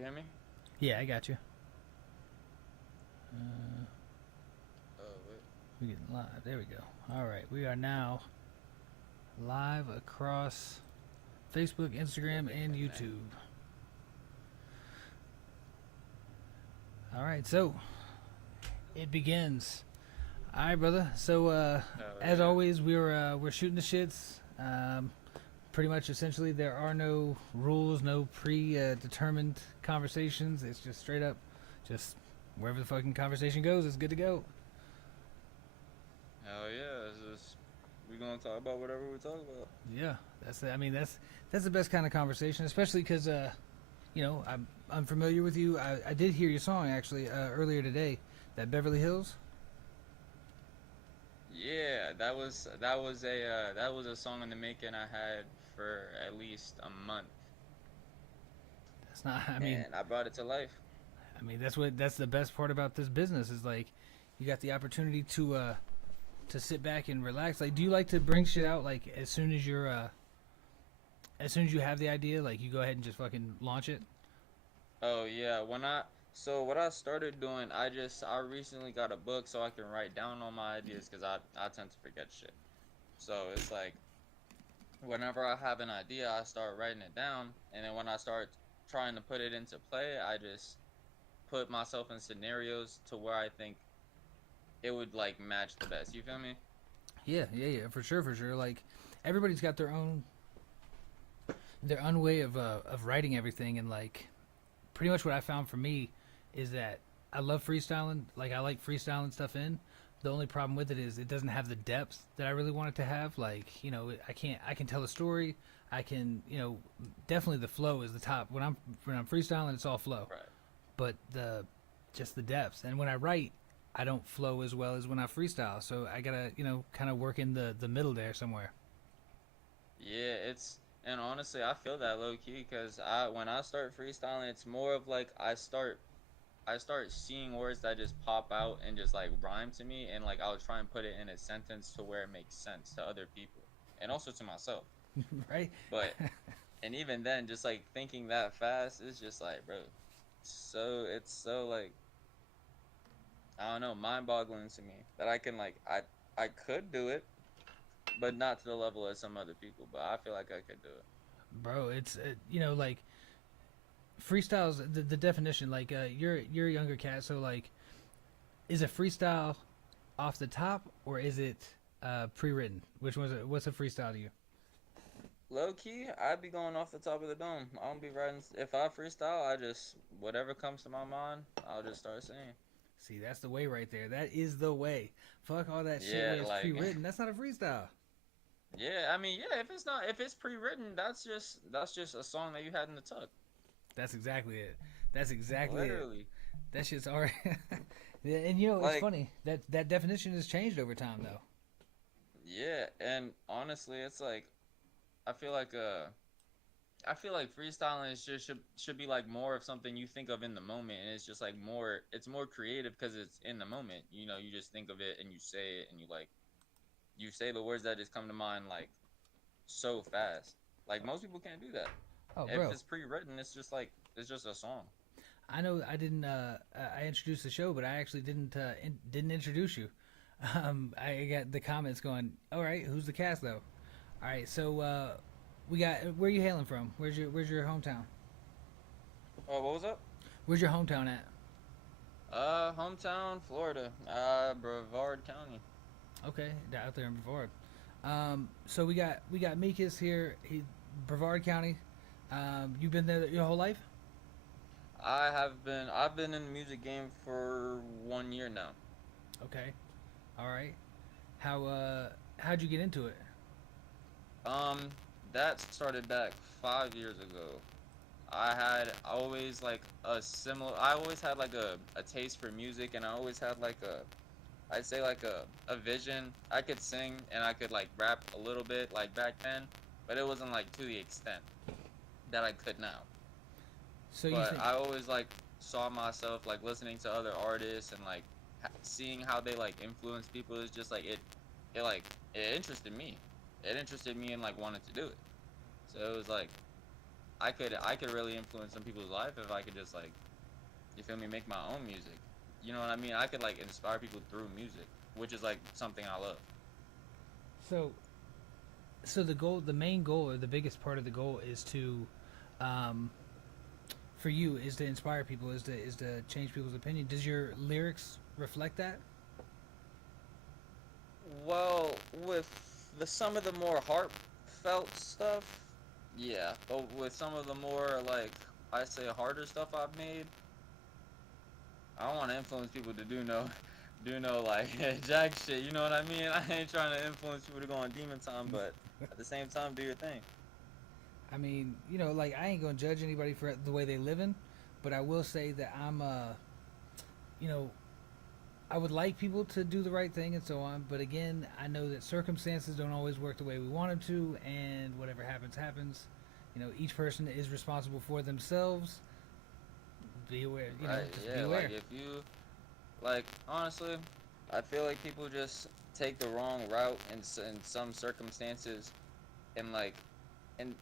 You hear me? Yeah, I got you. Uh, Oh, wait. we getting live. There we go. All right, we are now live across Facebook, Let Instagram, me and connect. YouTube. All right, so it begins. All right, brother. So Oh, as yeah. always, we're shooting the shits. Pretty much, essentially, there are no rules, no predetermined conversations. It's just straight up, just wherever the fucking conversation goes, it's good to go. Hell yeah. It's just, we gonna talk about whatever we talk about. Yeah, that's. I mean, that's the best kind of conversation, especially because I'm familiar with you. I did hear your song actually earlier today, that Beverly Hills. Yeah, that was a song in the making I had for at least a month, That's not. I mean, and I brought it to life. that's the best part about this business is like, you got the opportunity to sit back and relax. Like, do you like to bring shit out like as soon as you have the idea, like you go ahead and just fucking launch it? Oh yeah, so what I started doing, I recently got a book so I can write down all my ideas because I tend to forget shit. So it's like whenever I have an idea, I start writing it down, and then when I start trying to put it into play, I just put myself in scenarios to where I think it would like match the best. You feel me? Yeah, yeah, yeah, for sure, for sure. Like, everybody's got their own way of writing everything, and like pretty much what I found for me is that I love freestyling. Like, I like freestyling stuff in. The only problem with it is it doesn't have the depth that I really want it to have. Like, I can't. I can tell a story. I can, definitely the flow is the top. When I'm freestyling, it's all flow. Right. But the just the depth. And when I write, I don't flow as well as when I freestyle. So I gotta, kind of work in the middle there somewhere. Yeah, and honestly, I feel that low key because I when I start freestyling, it's more of like I start seeing words that just pop out and just like rhyme to me, and like I'll try and put it in a sentence to where it makes sense to other people and also to myself. Right? But and even then, just like thinking that fast is just like, bro, it's so like I don't know, mind-boggling to me that I can like I could do it, but not to the level of some other people. But I feel like I could do it. Bro, it's like freestyles. The definition, like, you're a younger cat, so like, is a freestyle off the top or is it pre-written? Which one's it? What's a freestyle to you? Low key, I'd be going off the top of the dome. I don't be writing. If I freestyle, I just whatever comes to my mind, I'll just start saying. See, that's the way right there. That is the way. Fuck all that shit where Yeah, it's like pre-written. That's not a freestyle. yeah. I mean, yeah. If it's pre-written, that's just a song that you had in the tuck. That's exactly it. That's exactly it. Literally. That shit's already. Yeah, and it's Like funny that definition has changed over time though. yeah, and honestly, it's like I feel like uh I feel like freestyling is just should be like more of something you think of in the moment, and it's just like it's more creative because it's in the moment. You just think of it and you say it, and you say the words that just come to mind like so fast. Like most people can't do that. Oh, If bro, it's pre-written, it's just like it's just a song. I know I didn't. I introduced the show, but I actually didn't introduce you. I got the comments going. All right, who's the cast though? All right, so we got. Where are you hailing from? Where's your hometown? Oh, what was up? Where's your hometown at? Hometown, Florida. Brevard County. Okay, out there in Brevard. So we got Mikas here. Brevard County. You've been there your whole life? I've been in the music game for 1 year now. Okay. All right. How'd you get into it? Um, that started back 5 years ago. I had always like a similar. I always had like a taste for music, and I always had like I'd say like a vision. I could sing and I could like rap a little bit like back then, but it wasn't like to the extent that I could now. So you But think? I always like saw myself like listening to other artists and like seeing how they like influence people is just like it like it interested me. It interested me and like wanted to do it. So it was like I could really influence some people's life if I could just like, you feel me, make my own music. You know what I mean? I could like inspire people through music, which is like something I love. So, so the goal, the main goal, or the biggest part of the goal, is to, um, for you, is to inspire people, is to change people's opinion. Does your lyrics reflect that? Well, with some of the more heartfelt stuff, yeah. But with some of the more like I say harder stuff I've made, I don't want to influence people to do no like jack shit. You know what I mean? I ain't trying to influence people to go on demon time, but at the same time, do your thing. I mean, like I ain't gonna judge anybody for the way they living, but I will say that you know, I would like people to do the right thing and so on. But again, I know that circumstances don't always work the way we want them to, and whatever happens, happens. Each person is responsible for themselves. Be aware, Right? just be Yeah. aware. Like if you like honestly, I feel like people just take the wrong route in some circumstances, and like in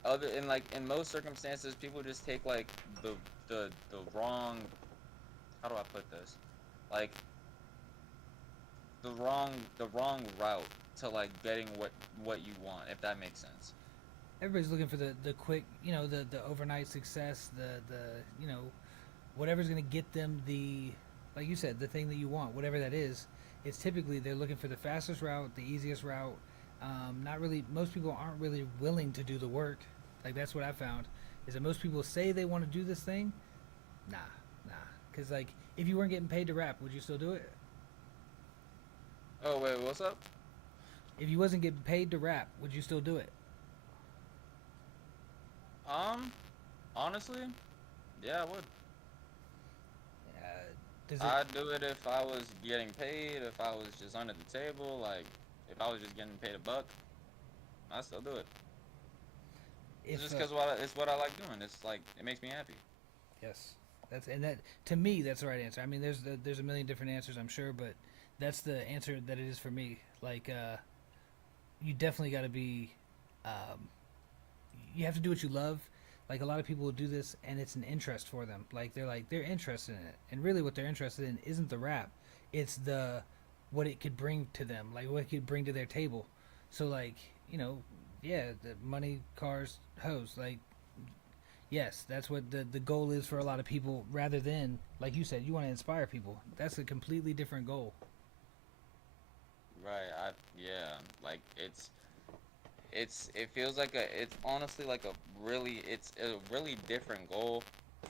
most circumstances, people just take like the the wrong, how do I put this? Like the wrong route to like getting what you want, if that makes sense. Everybody's looking for the quick, the overnight success, the whatever's going to get them the, like you said, the thing that you want, whatever that is. It's typically they're looking for the fastest route, the easiest route. Not really. Most people aren't really willing to do the work. Like that's what I found is that most people say they want to do this thing. Nah, nah. Because like if you weren't getting paid to rap, would you still do it? Oh wait, what's up? If you wasn't getting paid to rap, would you still do it? Um, honestly, yeah, I would. Does it? I'd do it if I was getting paid, if I was just under the table, like if I was just getting paid a buck, I'd still do it. It's If just because it's what I like doing. It's like it makes me happy. yes, that to me that's the right answer. I mean, there's a million different answers, I'm sure, but that's the answer that it is for me. Like, you definitely got to be, um, you have to do what you love. Like a lot of people will do this, and it's an interest for them. Like they're interested in it, and really what they're interested in isn't the rap, it's the what it could bring to them, like what it could bring to their table. So like yeah, the money, cars, hoes, like yes, that's what the goal is for a lot of people. Rather than like you said, you want to inspire people. That's a completely different goal. Right. Yeah. Like it feels like it's honestly like it's a really different goal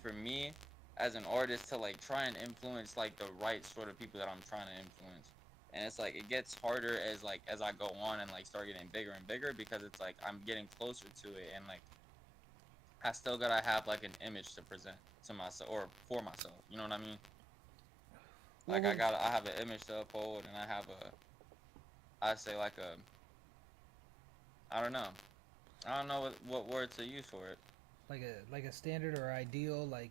for me as an artist to like try and influence like the right sort of people that I'm trying to influence. And it's like it gets harder as I go on and like start getting bigger and bigger because it's like I'm getting closer to it, and like I still gotta have like an image to present to myself or for myself. You know what I mean? Well, Like I have an image to uphold, and I have I say like a, I don't know. I don't know what word to use for it. like a standard or ideal, like,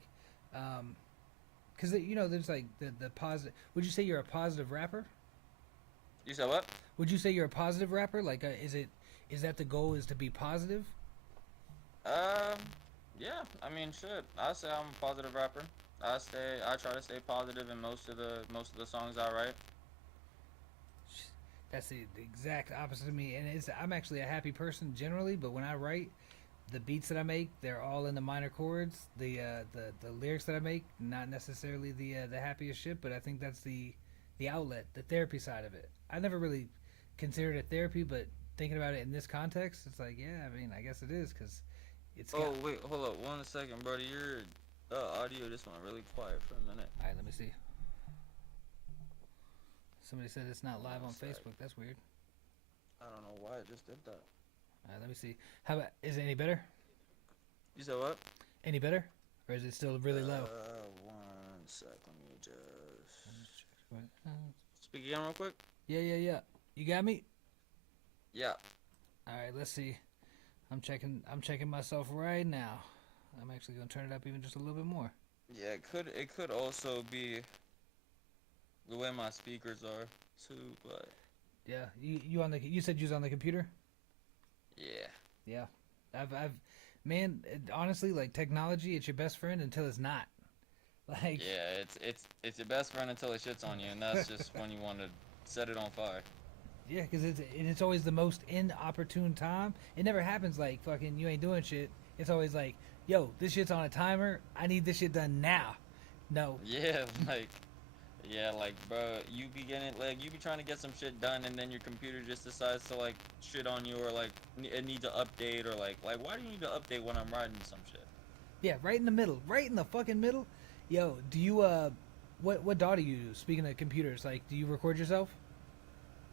because there's like the positive. Would you say you're a positive rapper? You said what? Would you say you're a positive rapper? Like, is that the goal? Is to be positive? Um, yeah. I mean, shit. I say I'm a positive rapper. I try to stay positive in most of the songs I write. That's the exact opposite of me, and I'm actually a happy person generally, but when I write, the beats that I make, they're all in the minor chords. The lyrics that I make, not necessarily the happiest shit, but I think that's the outlet, the therapy side of it. I never really considered it therapy, but thinking about it in this context, it's like, yeah, I mean, I guess it is because it's got. Oh wait, hold up, 1 second, brother. Your audio just went really quiet for a minute. All right, let me see. Somebody said it's not live on 1 sec. Facebook. That's weird. I don't know why it just did that. All right, let me see. How about, is it any better? You said what? Any better? Or is it still really low? 1 sec. Let me just speak again real quick. Yeah. You got me? Yeah. All right, let's see. I'm checking myself right now. I'm actually going to turn it up even just a little bit more. Yeah. It could also be the way my speakers are too, but Yeah, you said you was on the computer? yeah. Yeah. I've Man, honestly, like technology, it's your best friend until it's not. Like, Yeah, it's your best friend until it shits on you, and that's just when you want to set it on fire. yeah, because it's always the most inopportune time. It never happens like fucking you ain't doing shit. It's always like, yo, this shit's on a timer. I need this shit done now. No. Yeah, like yeah, like bro, you be getting like you be trying to get some shit done, and then your computer just decides to like shit on you, or like it needs an update, or like why do you need to update when I'm writing some shit? Yeah, right in the middle. Right in the fucking middle. Yo, do you what DAW do you use? Speaking of computers, like do you record yourself?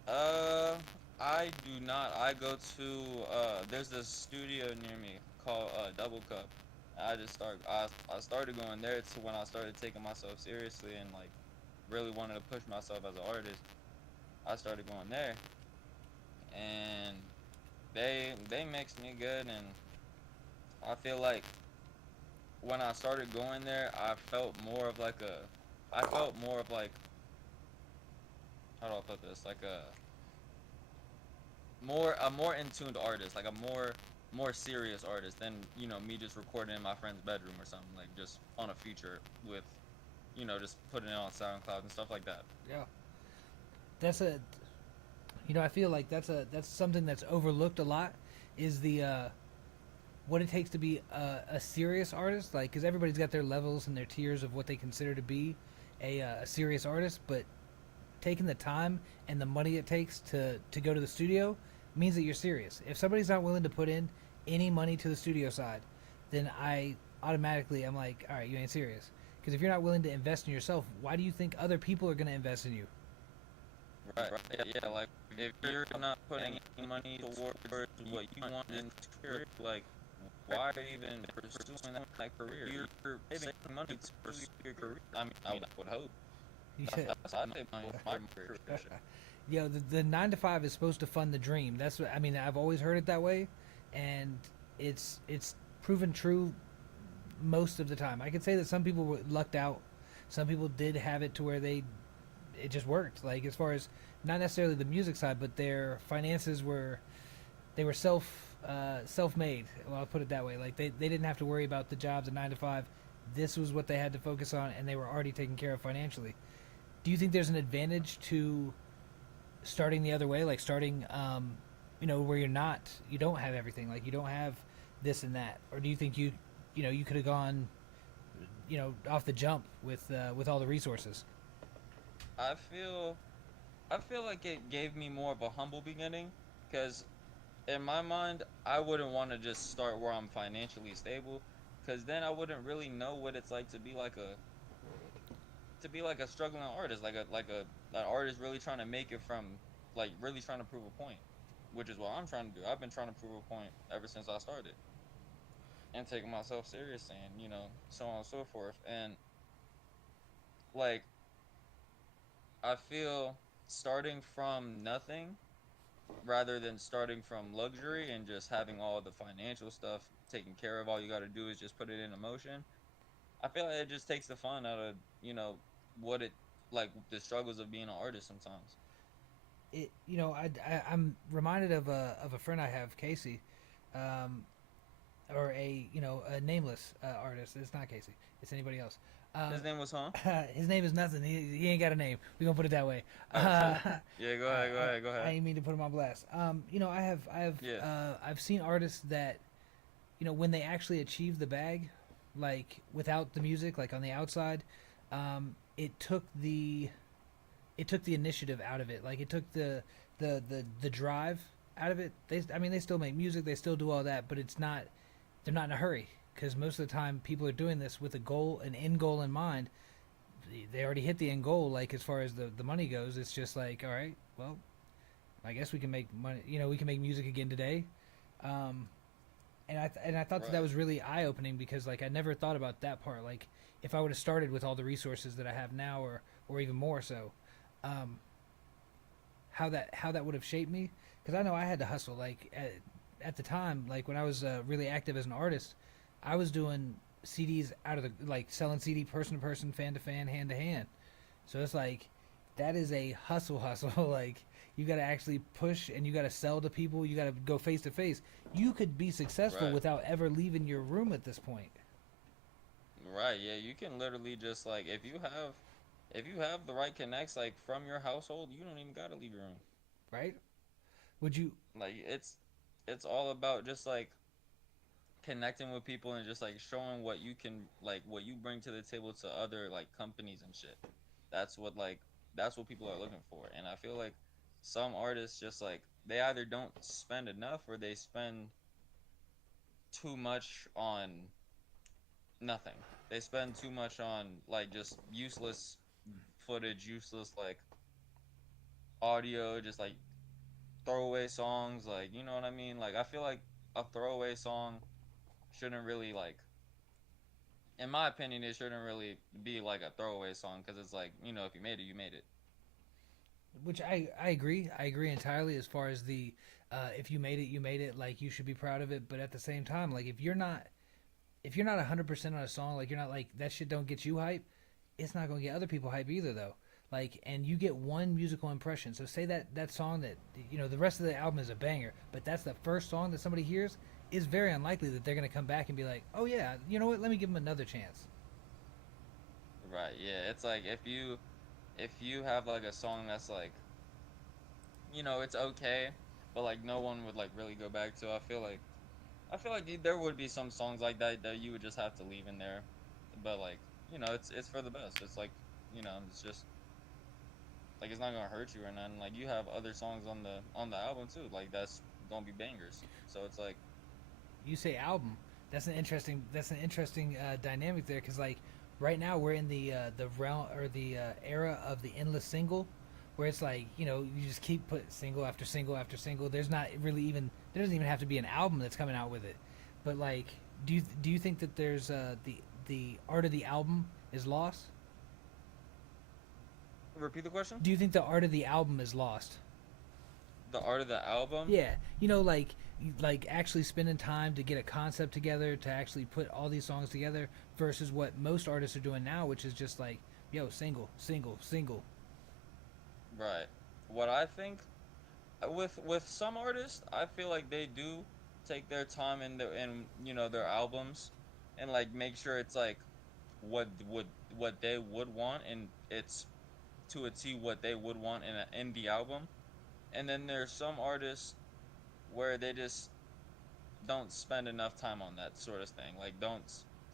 Uh, I do not. I go to there's this studio near me called Double Cup. I started going there to when I started taking myself seriously and like really wanted to push myself as an artist. I started going there, and they mixed me good, and I feel like when I started going there, I felt more of like, how do I put this? Like a more in tuned artist, like a more serious artist than me just recording in my friend's bedroom or something, like just on a feature with just putting it on SoundCloud and stuff like that. Yeah. That's a I feel like that's something that's overlooked a lot is the what it takes to be a serious artist, like cuz everybody's got their levels and their tiers of what they consider to be a serious artist, but taking the time and the money it takes to go to the studio means that you're serious. If somebody's not willing to put in any money to the studio side, then I'm like, all right, you ain't serious. Because if you're not willing to invest in yourself, why do you think other people are going to invest in you? Right, right. Yeah, yeah, like if you're not putting any money towards what you want in career, like why even pursuing that career? You're saving money to pursue your career. I mean, I would hope. Yeah. That's I think my career. Yo, the 9 to 5 is supposed to fund the dream. That's what I mean. I've always heard it that way, and it's proven true most of the time. I could say that some people were lucked out. Some people did have it to where it just worked. Like as far as not necessarily the music side, but their finances were they were self made. Well, I'll put it that way. Like they didn't have to worry about the jobs at 9 to 5. This was what they had to focus on, and they were already taken care of financially. Do you think there's an advantage to starting the other way, like starting, where you don't have everything, like you don't have this and that, or do you think you could have gone, off the jump with all the resources? I feel I feel like it gave me more of a humble beginning, because in my mind I wouldn't want to just start where I'm financially stable, because then I wouldn't really know what it's like to be like a struggling artist, like a an artist really trying to make it from like really trying to prove a point, which is what I'm trying to do. I've been trying to prove a point ever since I started and taking myself serious, and so on and so forth. And like I feel starting from nothing rather than starting from luxury and just having all the financial stuff taken care of, all you got to do is just put it into motion. I feel like it just takes the fun out of what it like the struggles of being an artist sometimes. I'm reminded of a friend I have, Casey, um, or a nameless artist. It's not Casey. It's anybody else. His name was His name is nothing. He ain't got a name. We gonna put it that way. Yeah, go ahead, go I ahead. didn't mean to put him on blast. Yeah. I've seen artists that, when they actually achieve the bag, like without the music, like on the outside, it took the initiative out of it. Like it took the drive out of it. They still make music, they still do all that, but they're not in a hurry, because most of the time people are doing this with an end goal in mind. They already hit the end goal. Like as far as the money goes, it's just like, all right, well, I guess we can make money. We can make music again today. And I thought that Right. was really eye opening, because like I never thought about that part. Like if I would have started with all the resources that I have now, or even more so, um, how that would have shaped me. Because I know I had to hustle. Like at the time, like when I was really active as an artist, I was doing CDs out of the like selling CD person to person, fan to fan, hand to hand. So it's like that is a hustle. Like You got to actually push, and you got to sell to people. You got to go face to face. You could be successful Right. without ever leaving your room at this point, Right, yeah, you can literally just like if you have the right connects like from your household, you don't even gotta leave your room. right? Would you? Like it's all about just like connecting with people and just like showing what you can like what you bring to the table to other like companies and shit. That's what like that's what people are looking for. And I feel like some artists just like they either don't spend enough or they spend too much on nothing. They spend too much on like just useless footage, useless like audio, just like throwaway songs, like you know what I mean? Like I feel like a throwaway song shouldn't really like in my opinion it shouldn't really be like a throwaway song because it's like, you know, if you made it, you made it. Which I agree. I agree entirely as far as the if you made it, you made it. Like you should be proud of it. But at the same time, like if you're not 100% on a song, like you're not like that shit don't get you hype. It's not gonna get other people hype either though. Like and you get one musical impression. So say that song that you know the rest of the album is a banger, but that's the first song that somebody hears. Is very unlikely that they're gonna come back and be like, oh yeah, you know what? Let me give them another chance. Right, yeah. It's like if you have like a song that's like, you know, it's okay, but like no one would like really go back to. I feel like there would be some songs like that that you would just have to leave in there. But like, you know, it's for the best. It's like, you know, it's just like it's not gonna hurt you or nothing. Like you have other songs on the album too. Like that's gonna be bangers. So it's like, You say album. That's an interesting dynamic there because like right now we're in the realm or the era of the endless single, where it's like you know you just keep put single after single after single. There's not really even there doesn't even have to be an album that's coming out with it, but like do you think that there's the art of the album is lost? repeat the question. Do you think the art of the album is lost? The art of the album. Yeah, you know, like actually spending time to get a concept together to actually put all these songs together versus what most artists are doing now, which is just like, yo, single, single, single. Right. What I think with some artists, I feel like they do take their time in you know their albums and like make sure it's like what would what they would want and it's to a T what they would want in the album. And then there's some artists where they just don't spend enough time on that sort of thing. Like don't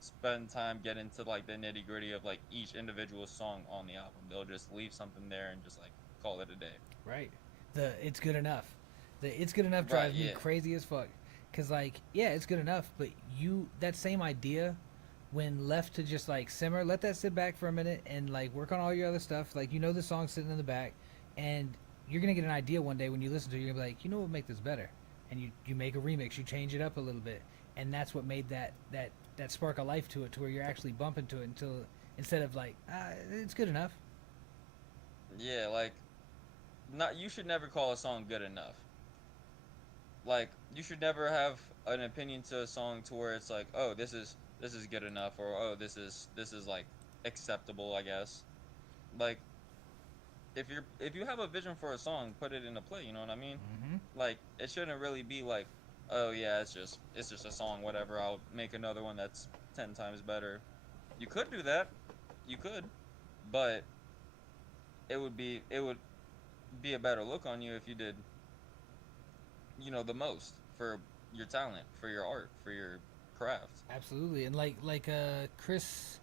spend time getting to like the nitty gritty of like each individual song on the album. They'll just leave something there and just like call it a day. Right. The it's good enough. The it's good enough Right. drives me Yeah. crazy as fuck. Cause like, yeah, it's good enough, but you that same idea when left to just like simmer, let that sit back for a minute and like work on all your other stuff. Like you know the song's sitting in the back and you're gonna get an idea one day when you listen to it, you're gonna be like, you know what would make this better? And you make a remix, you change it up a little bit. And that's what made that spark of life to it to where you're actually bumping to it until instead of like, it's good enough. Yeah. Like not you should never call a song good enough. Like you should never have an opinion to a song to where it's like, oh, this is good enough, or oh, this is like acceptable, I guess. Like if you have a vision for a song, put it into play. You know what I mean? Mm-hmm. Like it shouldn't really be like, oh yeah, it's just a song, whatever. I'll make another one that's 10 times better. You could do that, you could, but it would be a better look on you if you did, you know, the most for your talent, for your art, for your craft. Absolutely, and Chris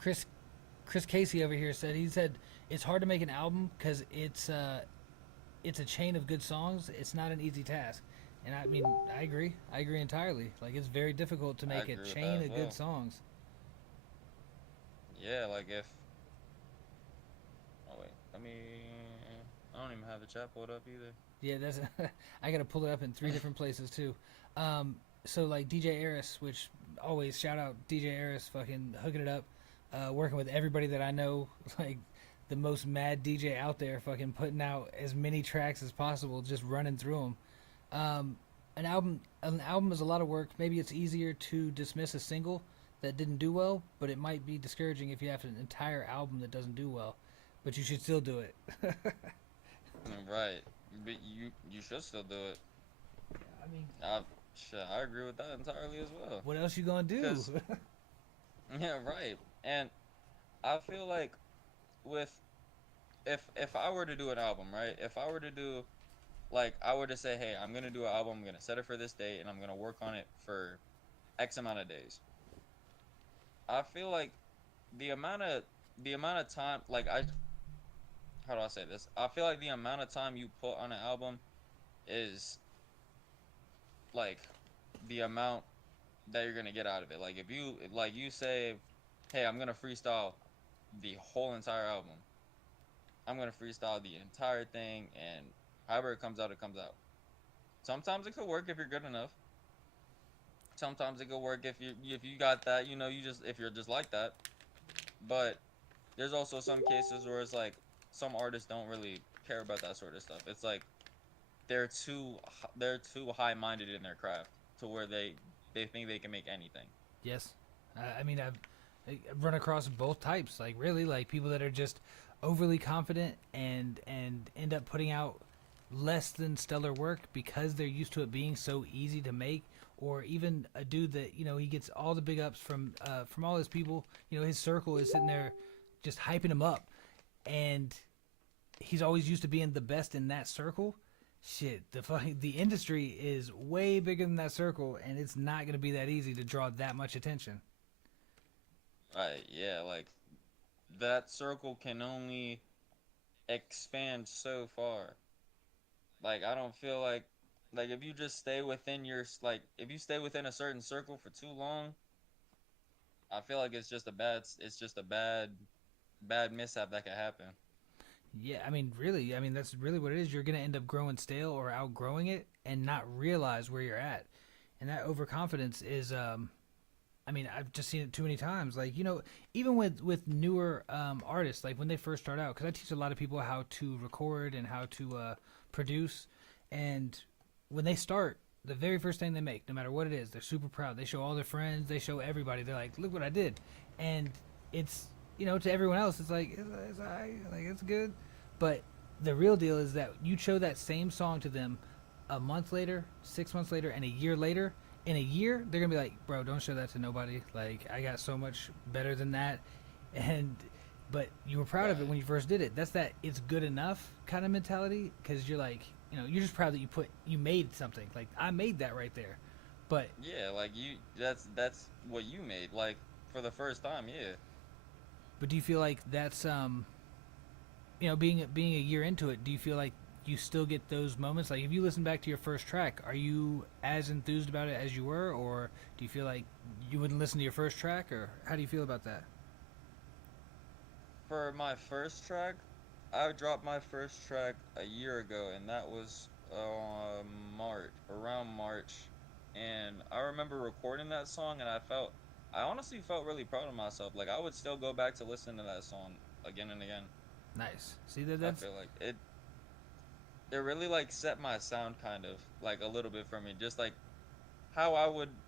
Chris Casey over here said he said it's hard to make an album because it's a chain of good songs. It's not an easy task, and I mean I agree entirely. Like it's very difficult to I make a agree with chain that as of good well. songs. Yeah, like if oh wait, I don't even have the chat pulled up either. Yeah, that's I gotta pull it up in three different places too. So like DJ Eris, which always shout out DJ Eris, fucking hooking it up, working with everybody that I know, like the most mad DJ out there, fucking putting out as many tracks as possible, just running through them. An album is a lot of work. Maybe it's easier to dismiss a single that didn't do well, but it might be discouraging if you have an entire album that doesn't do well. But you should still do it. Right. but you should still do it. I mean, I shit, I agree with that entirely as well. what else you gonna do? Cause yeah, right. And I feel like with if I were to do an album, right? If I were to do like I were to say, hey, I'm gonna do an album, I'm gonna set it for this date, and I'm gonna work on it for X amount of days. I feel like the amount of the amount of time, like I how do I say this? I feel like the amount of time you put on an album is like the amount that you're gonna get out of it. Like if you like you say, hey, I'm gonna freestyle the whole entire album. I'm gonna freestyle the entire thing, and however it comes out, it comes out. Sometimes it could work if you're good enough. Sometimes it could work if you got that, you know, you just if you're just like that. But there's also some cases where it's like some artists don't really care about that sort of stuff. It's like they're too high-minded in their craft to where they think they can make anything. Yes, I mean I've run across both types. Like really, like people that are just overly confident and end up putting out less than stellar work because they're used to it being so easy to make. Or even a dude that he gets all the big ups from all his people. His circle is sitting there just hyping him up, and he's always used to being the best in that circle. Shit, the industry is way bigger than that circle, and it's not gonna be that easy to draw that much attention. Right, yeah, like that circle can only expand so far. Like I don't feel like if you just stay within your like if you stay within a certain circle for too long, I feel like it's just a bad mishap that could happen. Yeah, I mean, really, I mean that's really what it is. You're gonna end up growing stale or outgrowing it, and not realize where you're at. And that overconfidence is, I mean, I've just seen it too many times. Like even with newer artists, like when they first start out, because I teach a lot of people how to record and how to produce, and when they start, the very first thing they make, no matter what it is, they're super proud. They show all their friends, they show everybody. They're like, "Look what I did," and it's to everyone else, it's like it's alright, like it's good, but the real deal is that you show that same song to them a month later, 6 months later, and a year later. In a year, they're gonna be like, "Bro, don't show that to nobody. Like, I got so much better than that," and but you were proud of it Right. when you first did it. That's that it's good enough kind of mentality because you're like, you're just proud that you made something. Like I made that right there, but Yeah, like you that's what you made like for the first time, yeah. do you feel like that's being a year into it? Do you feel like you still get those moments? Like if you listen back to your first track, are you as enthused about it as you were, or do you feel like you wouldn't listen to your first track, or how do you feel about that? For my first track, I dropped my first track a year ago, and that was around March. And I remember recording that song, and I honestly felt really proud of myself. Like I would still go back to listen to that song again and again. Nice. See that I that's feel like it really like set my sound kind of like a little bit for me, just like how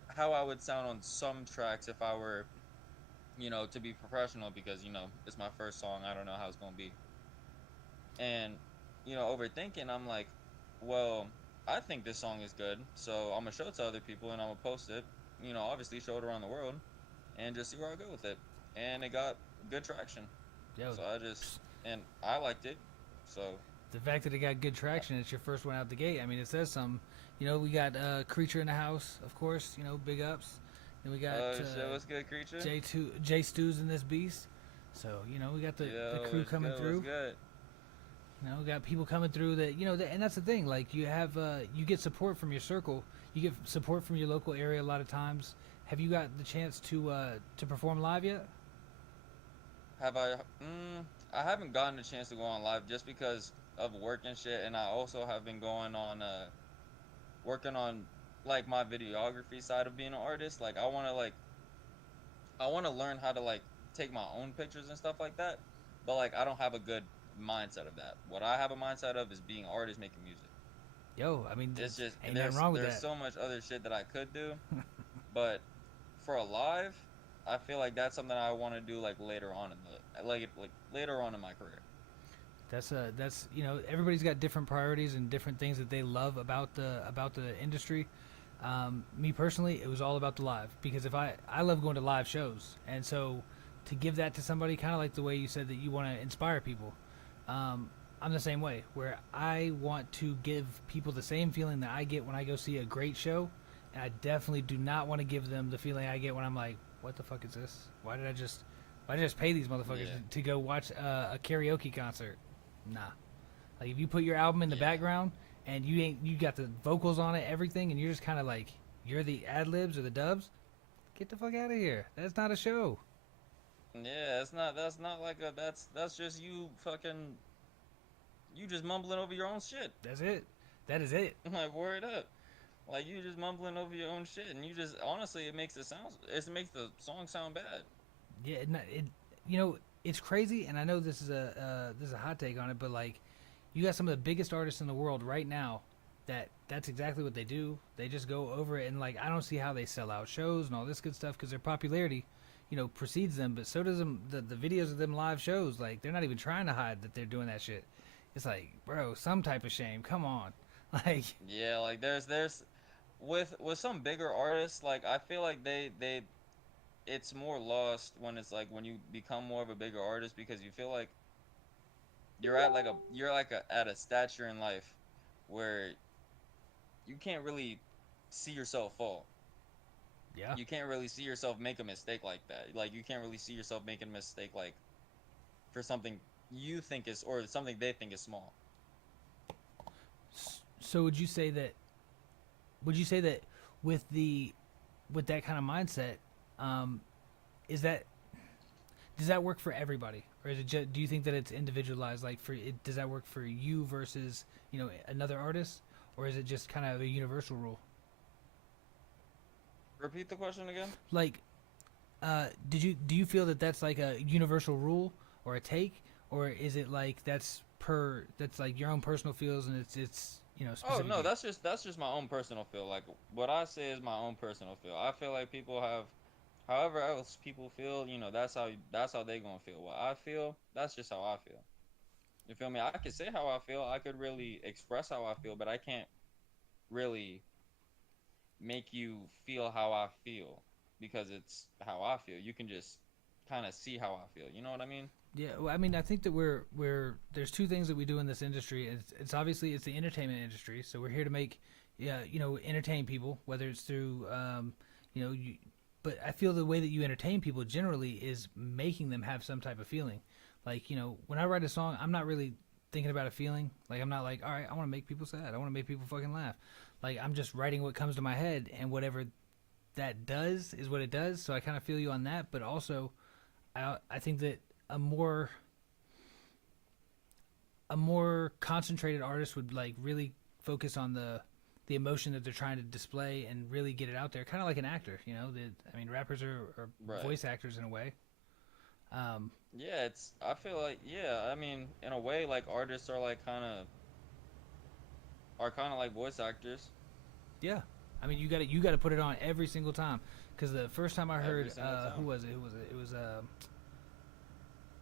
how I would sound on some tracks if I were to be professional because it's my first song. I don't know how it's gonna be. And overthinking, I'm like, well, I think this song is good, so I'm gonna show it to other people and I'm gonna post it. Obviously show it around the world and just see where I go with it. And it got good traction, yo. so and I liked it. So The fact that it got good traction, it's your first one out the gate. I mean, it says something. We got Creature in the house, of course. Big ups. Then we got shit, what's good, creature? J Stews in this beast. So we got the crew What's coming good, through. what's good? We got people coming through that and that's the thing. Like you have you get support from your circle. You get support from your local area a lot of times. Have you got the chance to perform live yet? Have I? I haven't gotten a chance to go on live just because of work and shit, and I also have been going on working on like my videography side of being an artist. Like I want to learn how to like take my own pictures and stuff like that, but like I don't have a good mindset of that. What I have a mindset of is being an artist making music. Yo, I mean, It's just ain't nothing wrong with there's that. so much other shit that I could do, but for a live, I feel like that's something I want to do like later on in the like later on in my career. That's everybody's got different priorities and different things that they love about the industry. Me personally, it was all about the live because if I love going to live shows, and so to give that to somebody, kind of like the way you said that you want to inspire people. I'm the same way, where I want to give people the same feeling that I get when I go see a great show, and I definitely do not want to give them the feeling I get when I'm like, what the fuck is this? Why did I just pay these motherfuckers to go watch a karaoke concert? Nah. Like if you put your album in the background and you got the vocals on it, everything, and you're just kind of like you're the ad libs or the dubs, get the fuck out of here. That's not a show. Yeah, it's not. That's not like a. That's just you fucking. You just mumbling over your own shit. That's it. That is it. Like word up. Like you just mumbling over your own shit, and you just honestly, it makes the song sound bad. Yeah, it's crazy, and I know this is a hot take on it, but like, you got some of the biggest artists in the world right now. That's exactly what they do. They just go over it, and like, I don't see how they sell out shows and all this good stuff because their popularity, precedes them. But so does the videos of them live shows. Like, they're not even trying to hide that they're doing that shit. It's like, bro, some type of shame. Come on, like. Yeah, like there's with some bigger artists, like I feel like they it's more lost when it's like when you become more of a bigger artist because you feel like at a stature in life where you can't really see yourself fall. Yeah. You can't really see yourself make a mistake like that. Like you can't really see yourself making a mistake like for something you think is or something they think is small. So would you say that with that kind of mindset, is that does that work for everybody, or is it just, do you think that it's individualized? Like does that work for you versus another artist, or is it just kind of a universal rule? Repeat the question again. Like, do you feel that that's like a universal rule or a take, or is it like that's like your own personal feels and it's Oh no, specific? that's just my own personal feel. Like what I say is my own personal feel. I feel like people have, however else people feel, that's how they gonna feel. What I feel, that's just how I feel. You feel me? I could say how I feel. I could really express how I feel, but I can't really make you feel how I feel because it's how I feel. You can just kind of see how I feel. You know what I mean? Yeah, well, I mean, I think that we're there's two things that we do in this industry. It's obviously it's the entertainment industry, so we're here to make, entertain people, whether it's through, but I feel the way that you entertain people generally is making them have some type of feeling. Like, when I write a song, I'm not really thinking about a feeling. Like, I'm not like, all right, I want to make people sad. I want to make people fucking laugh. Like, I'm just writing what comes to my head, and whatever that does is what it does. So I kind of feel you on that, but also, I think that a more concentrated artist would like really focus on the emotion that they're trying to display and really get it out there, kind of like an actor. Rappers are Right. voice actors in a way. Yeah, I feel like, yeah, I mean, in a way, like artists are like kind of like voice actors Yeah, I mean, you got to put it on every single time. Because the first time I every heard, single time. who was it? Who was it? It was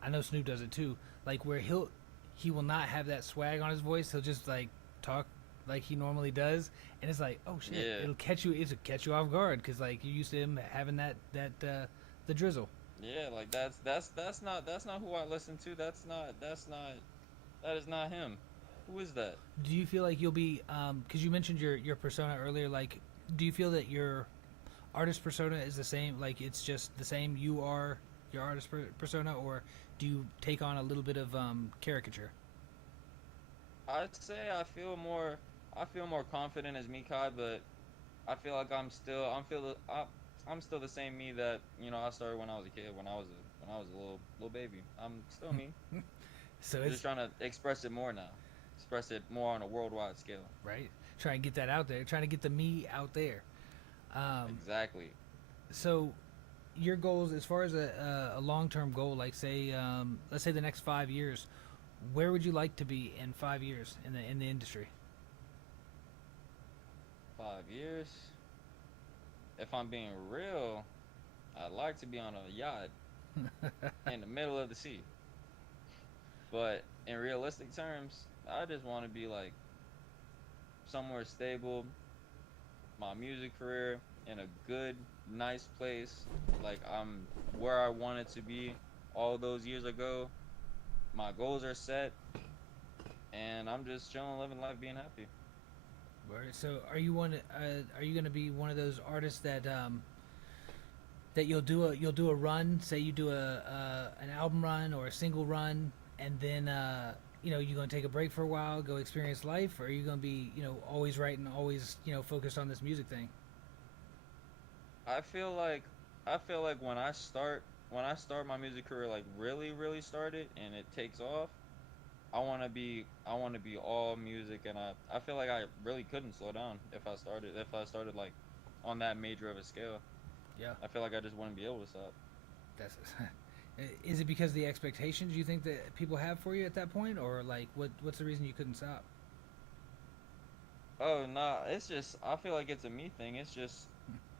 I know Snoop does it too. Like where he will not have that swag on his voice. He'll just like talk like he normally does, and it's like, oh shit, Yeah. it'll catch you off guard because like you're used to him having that the drizzle. Yeah, like that's not who I listen to. That is not him. Who is that? Do you feel like you'll be because you mentioned your persona earlier? Like, do you feel that your artist persona is the same? Like, it's just the same. You are your artist persona, or do you take on a little bit of caricature? I'd say I feel more confident as Mikai, but I feel like I'm still the same me that I started when I was a kid, when I was a little baby. I'm still me. So I'm it's just trying to express it more now, express it more on a worldwide scale. right. Trying to get that out there. Trying to get the me out there. Exactly. So your goals as far as a long-term goal, like say let's say the next 5 years, where would you like to be in 5 years in the industry? 5 years. If I'm being real, I'd like to be on a yacht in the middle of the sea. But in realistic terms, I just want to be like somewhere stable, my music career in a good, nice place. Like I'm where I wanted to be all those years ago. My goals are set, and I'm just chilling, living life, being happy. Right. So are you one? Are you gonna be one of those artists that that you'll do a run? Say you do a an album run or a single run, and then you know you're gonna take a break for a while, go experience life, or are you gonna be always writing, always focused on this music thing? I feel like when I start my music career, like really start it and it takes off. I want to be all music, and I feel like I really couldn't slow down if I started like on that major of a scale. Yeah, I feel like I just wouldn't be able to stop. that's. Is it because of the expectations you think that people have for you at that point, or like what's the reason you couldn't stop? Oh nah, it's just I feel like it's a me thing. It's just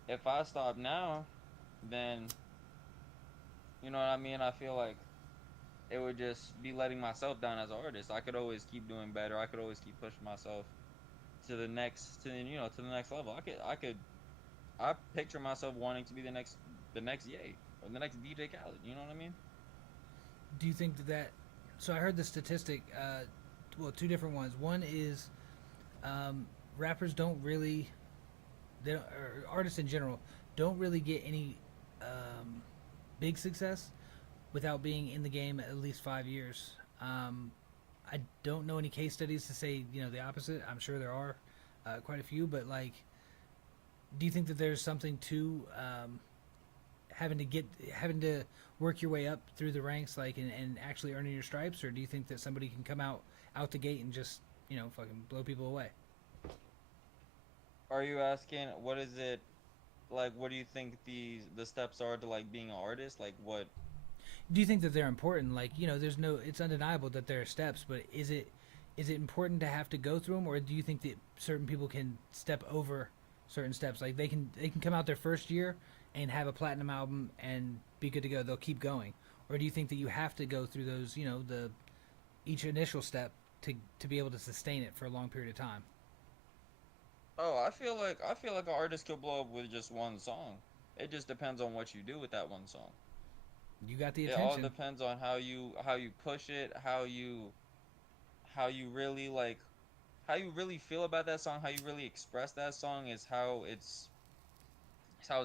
if I stop now, then you know what I mean. I feel like it would just be letting myself down as an artist. I could always keep doing better. I could always keep pushing myself to the next level. I picture myself wanting to be the next Ye or the next DJ Khaled. You know what I mean? Do you think that? So I heard the statistic. Well, two different ones. One is um, rappers don't really, or artists in general don't really get any um, big success without being in the game at least 5 years. Um, I don't know any case studies to say the opposite. I'm sure there are quite a few, but like, do you think that there's something to having to work your way up through the ranks, like and actually earning your stripes, or do you think that somebody can come out the gate and just fucking blow people away? Are you asking what is it like? What do you think the steps are to like being an artist? Like what? Do you think that they're important? Like, there's no, it's undeniable that there are steps, but is it important to have to go through them, or do you think that certain people can step over certain steps? Like they can come out their first year and have a platinum album and be good to go. They'll keep going, or do you think that you have to go through those, the each initial step to be able to sustain it for a long period of time? Oh, I feel like an artist could blow up with just one song. It just depends on what you do with that one song. You got the It all attention. depends on how you push it, how you really like how you really feel about that song, how you really express that song is how it's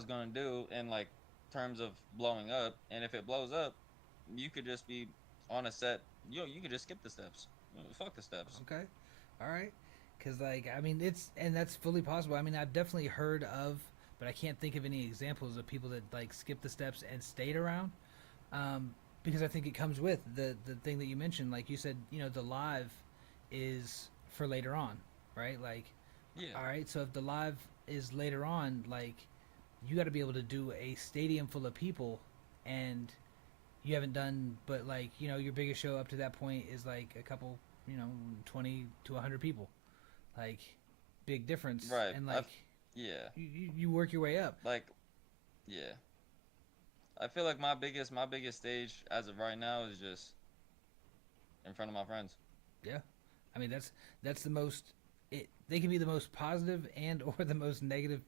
gonna do in like terms of blowing up. And if it blows up, you could just be on a set. You could just skip the steps. Fuck the steps. Okay, all right. Because like I mean it's and that's fully possible. I mean I've definitely heard of, but I can't think of any examples of people that like skip the steps and stayed around. Um, because I think it comes with the thing that you mentioned. Like you said, the live is for later on, right? Like, Yeah. all right. So if the live is later on, like you got to be able to do a stadium full of people, and you haven't done, but like your biggest show up to that point is like a couple, 20 to 100 people, like big difference, Right. and like Yeah. you work your way up. Like yeah. I feel like my biggest stage as of right now is just in front of my friends. Yeah, I mean that's the most. They can be the most positive and or the most negative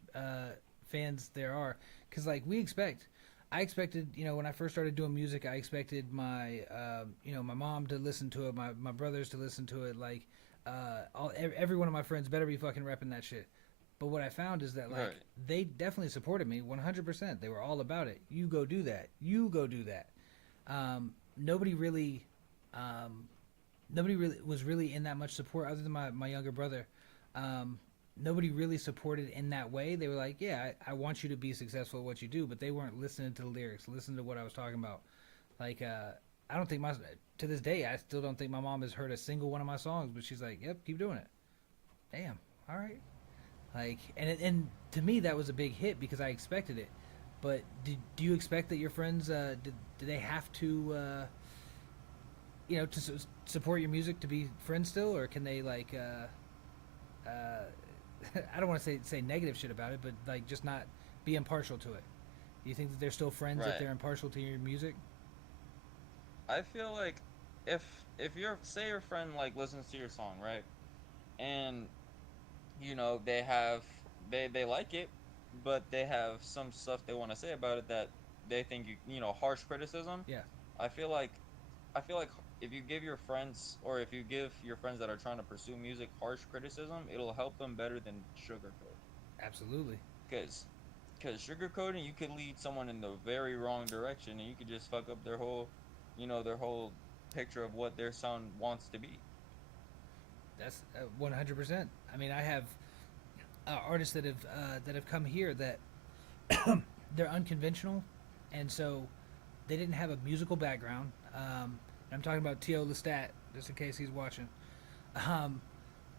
fans there are, because like I expected when I first started doing music, I expected my my mom to listen to it, my brothers to listen to it, like every one of my friends better be fucking repping that shit. But what I found is that like Right. they definitely supported me 100%. They were all about it. You go do that. You go do that. Nobody really was really in that much support other than my younger brother. Nobody really supported in that way. They were like, yeah, I want you to be successful at what you do, but they weren't listening to the lyrics, listening to what I was talking about. Like, I don't think to this day, I still don't think my mom has heard a single one of my songs, but she's like, yep, keep doing it. Damn, all right. Like, and to me, that was a big hit because I expected it. But do you expect that your friends, do they have to, to support your music to be friends still, or can they like, I don't want to say negative shit about it, but like just not be impartial to it? Do you think that they're still friends if Right. they're impartial to your music? I feel like if your say your friend like listens to your song, right? And they have they like it, but they have some stuff they want to say about it that they think harsh criticism. Yeah, I feel like I feel like if you give your friends or if you give your friends that are trying to pursue music harsh criticism, it'll help them better than sugarcoat. absolutely. Cause because sugarcoating, you could lead someone in the very wrong direction, and you could just fuck up their whole picture of what their sound wants to be. That's 100%. I mean, I have artists that have come here that they're unconventional, and so they didn't have a musical background. I'm talking about T.O. Lestat, just in case he's watching. Um,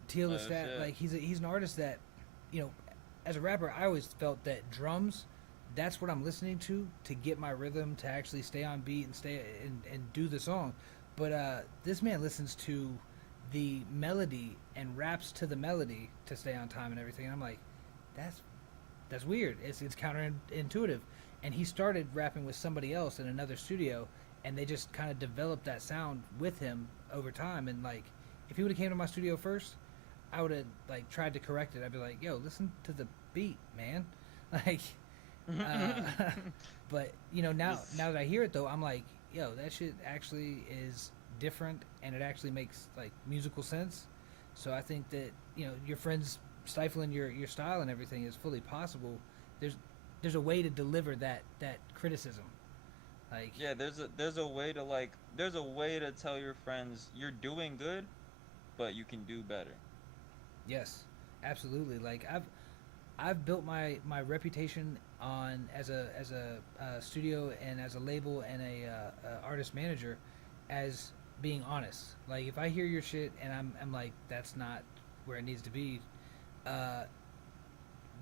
T.O. Oh Lestat, shit. like he's an artist that, you know, as a rapper, I always felt that drums, that's what I'm listening to get my rhythm to actually stay on beat and stay and do the song. But this man listens to the melody and raps to the melody to stay on time and everything. And I'm like, that's that's weird. It's counterintuitive. And he started rapping with somebody else in another studio, and they just kind of developed that sound with him over time. And like, if he would have came to my studio first, I would have like tried to correct it. I'd be like, "Yo, listen to the beat, man." Like, uh, but now that I hear it though, I'm like, "Yo, that shit actually is different, and it actually makes like musical sense." So I think that your friends stifling your style and everything is fully possible. There's there's a way to deliver that criticism. Like, Yeah, there's a way to tell your friends you're doing good, but you can do better. yes, absolutely. Like I've built my reputation on as a studio and as a label and a artist manager as being honest. Like if I hear your shit and I'm like that's not where it needs to be, uh,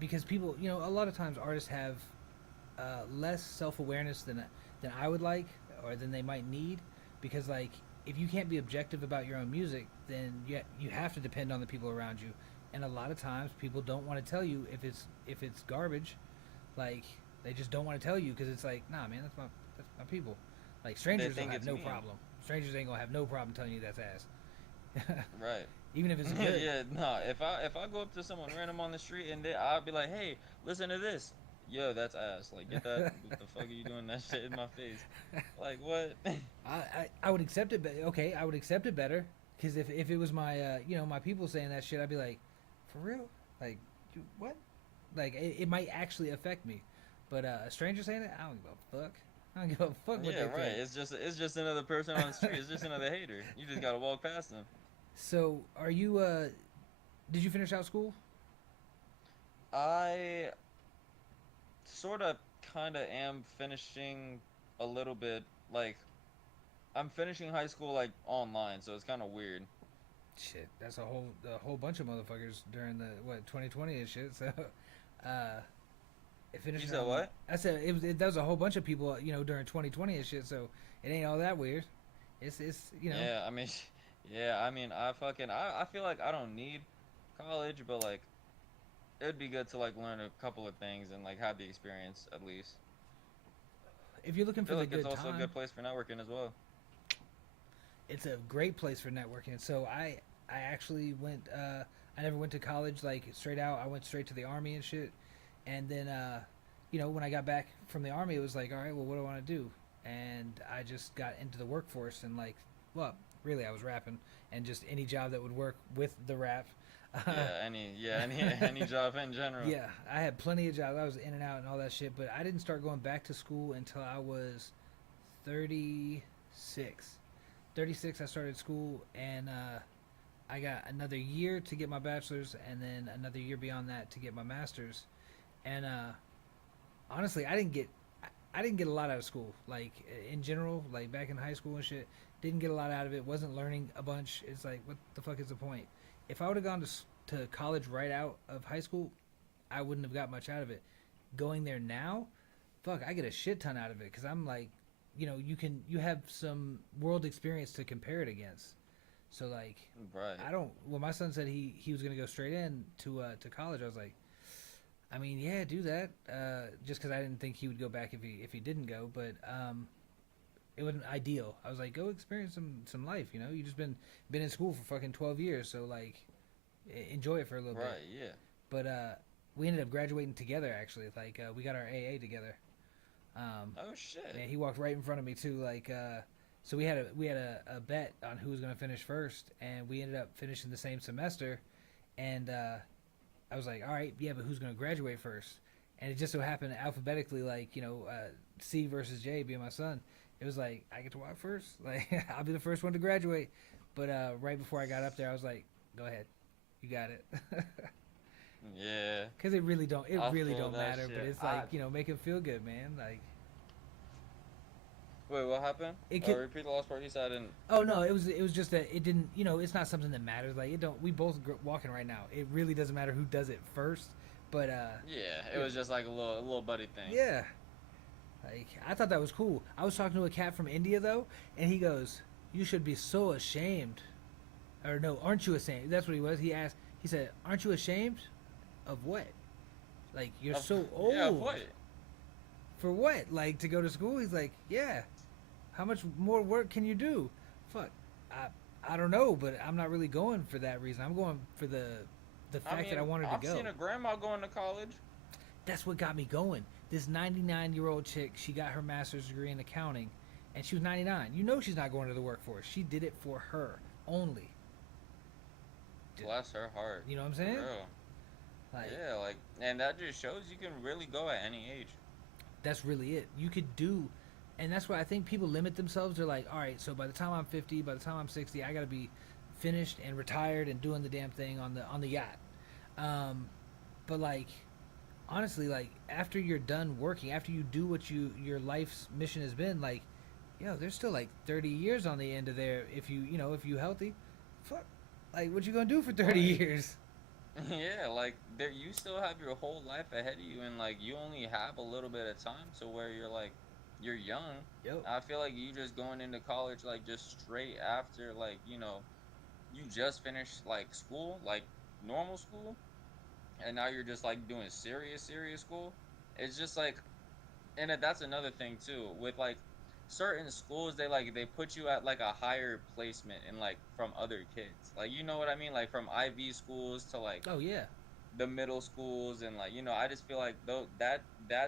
because people a lot of times artists have less self awareness than I would like or than they might need because like if you can't be objective about your own music, then you have to depend on the people around you, and a lot of times people don't want to tell you if it's garbage, like they just don't want to tell you because it's like nah man that's my people, like They strangers will think have it's no mean. problem. Strangers ain't gonna have no problem telling you that's ass, Right. even if it's good. Yeah, no. If I go up to someone random on the street and I'll be like, "Hey, listen to this." Yo, that's ass. Like, get that. What the fuck are you doing that shit in my face? Like, what? I would accept it, but okay, I would accept it better because if it was my my people saying that shit, I'd be like, for real, like what? Like it might actually affect me, but a stranger saying it, I don't give a fuck. I don't give a fuck what Yeah, they right. think. It's just another person on the street. It's just another hater. You just gotta walk past them. So are you? Did you finish out school? I sort of, kind of am finishing a little bit. Like, I'm finishing high school like online, so it's kind of weird. Shit, that's a whole bunch of motherfuckers during the what 2020 and shit. So, uh, it You finished said online. what? I said that was a whole bunch of people during 2020 and shit. So it ain't all that weird. It's. Yeah, I mean, yeah, I mean, I feel like I don't need college, but like it'd be good to like learn a couple of things and like have the experience at least. If you're looking I for feel the like it's good also a time, good place for networking as well. it's a great place for networking. So I actually went. I never went to college like straight out. I went straight to the army and shit. And then when I got back from the army, it was like, all right, well, what do I want to do? And I just got into the workforce and like, well, really, I was rapping and just any job that would work with the rap. Yeah, any job in general. Yeah, I had plenty of jobs. I was in and out and all that shit, but I didn't start going back to school until I was 36. 36, I started school, and I got another year to get my bachelor's, and then another year beyond that to get my master's. And honestly, I didn't get a lot out of school. Like in general, like back in high school and shit, didn't get a lot out of it. Wasn't learning a bunch. It's like, what the fuck is the point? If I would have gone to college right out of high school, I wouldn't have got much out of it. Going there now, fuck, I get a shit ton out of it because I'm like, you have some world experience to compare it against. So like, Right. I don't. Well, my son said he was gonna go straight in to college. I was like, I mean, yeah, do that. Just because I didn't think he would go back if he didn't go. But it wasn't ideal. I was like, go experience some life. You know, you just been in school for fucking 12 years, so like, enjoy it for a little bit. Right. Yeah. But we ended up graduating together. Actually, like we got our AA together. Oh shit. Man, he walked right in front of me too. Like, so we had a bet on who was gonna finish first, and we ended up finishing the same semester. And I was like, all right, yeah, but who's gonna graduate first? And it just so happened alphabetically, like C versus J being my son. It was like I get to walk first. Like I'll be the first one to graduate. But right before I got up there, I was like, go ahead, you got it. Yeah. Because it really don't I really feel don't that matter. shit. But it's like make him feel good, man. Like Wait, what happened? it could. Repeat the last part you said. I didn't. Oh no, it was just that it didn't. It's not something that matters. Like it don't. We both walking right now. It really doesn't matter who does it first. But Yeah, it was just like a little buddy thing. yeah, like I thought that was cool. I was talking to a cat from India though, and he goes, "You should be so ashamed." Or no, aren't you ashamed? That's what he was. He asked. He said, "Aren't you ashamed of what? Like you're so old. Yeah, what? For what? Like to go to school?" He's like, "Yeah. How much more work can you do?" Fuck. I don't know, but I'm not really going for that reason. I'm going for the fact that I wanted to go. I've seen a grandma going to college. That's what got me going. This 99-year-old chick, she got her master's degree in accounting, and she was 99. You know she's not going to the workforce. She did it for her only. Bless her heart. You know what I'm saying? Real. Like, Yeah, like, and that just shows you can really go at any age. that's really it. You could do, and that's why I think people limit themselves. They're like, all right, so by the time I'm 50, by the time I'm 60, I got to be finished and retired and doing the damn thing on the yacht. But like, honestly, like after you're done working, after you do what your life's mission has been, like, there's still like 30 years on the end of there if if you healthy. Fuck, like what you gonna do for 30 Right. years? Yeah, like there, you still have your whole life ahead of you, and like you only have a little bit of time. So where you're young. Yep. I feel like you just going into college like just straight after like you just finished like school, like normal school, and now you're just like doing serious school. It's just like, and that's another thing too with like certain schools, they put you at like a higher placement in like from other kids, like you know what I mean, like from IV schools to like Oh yeah, the middle schools, and like I just feel like though that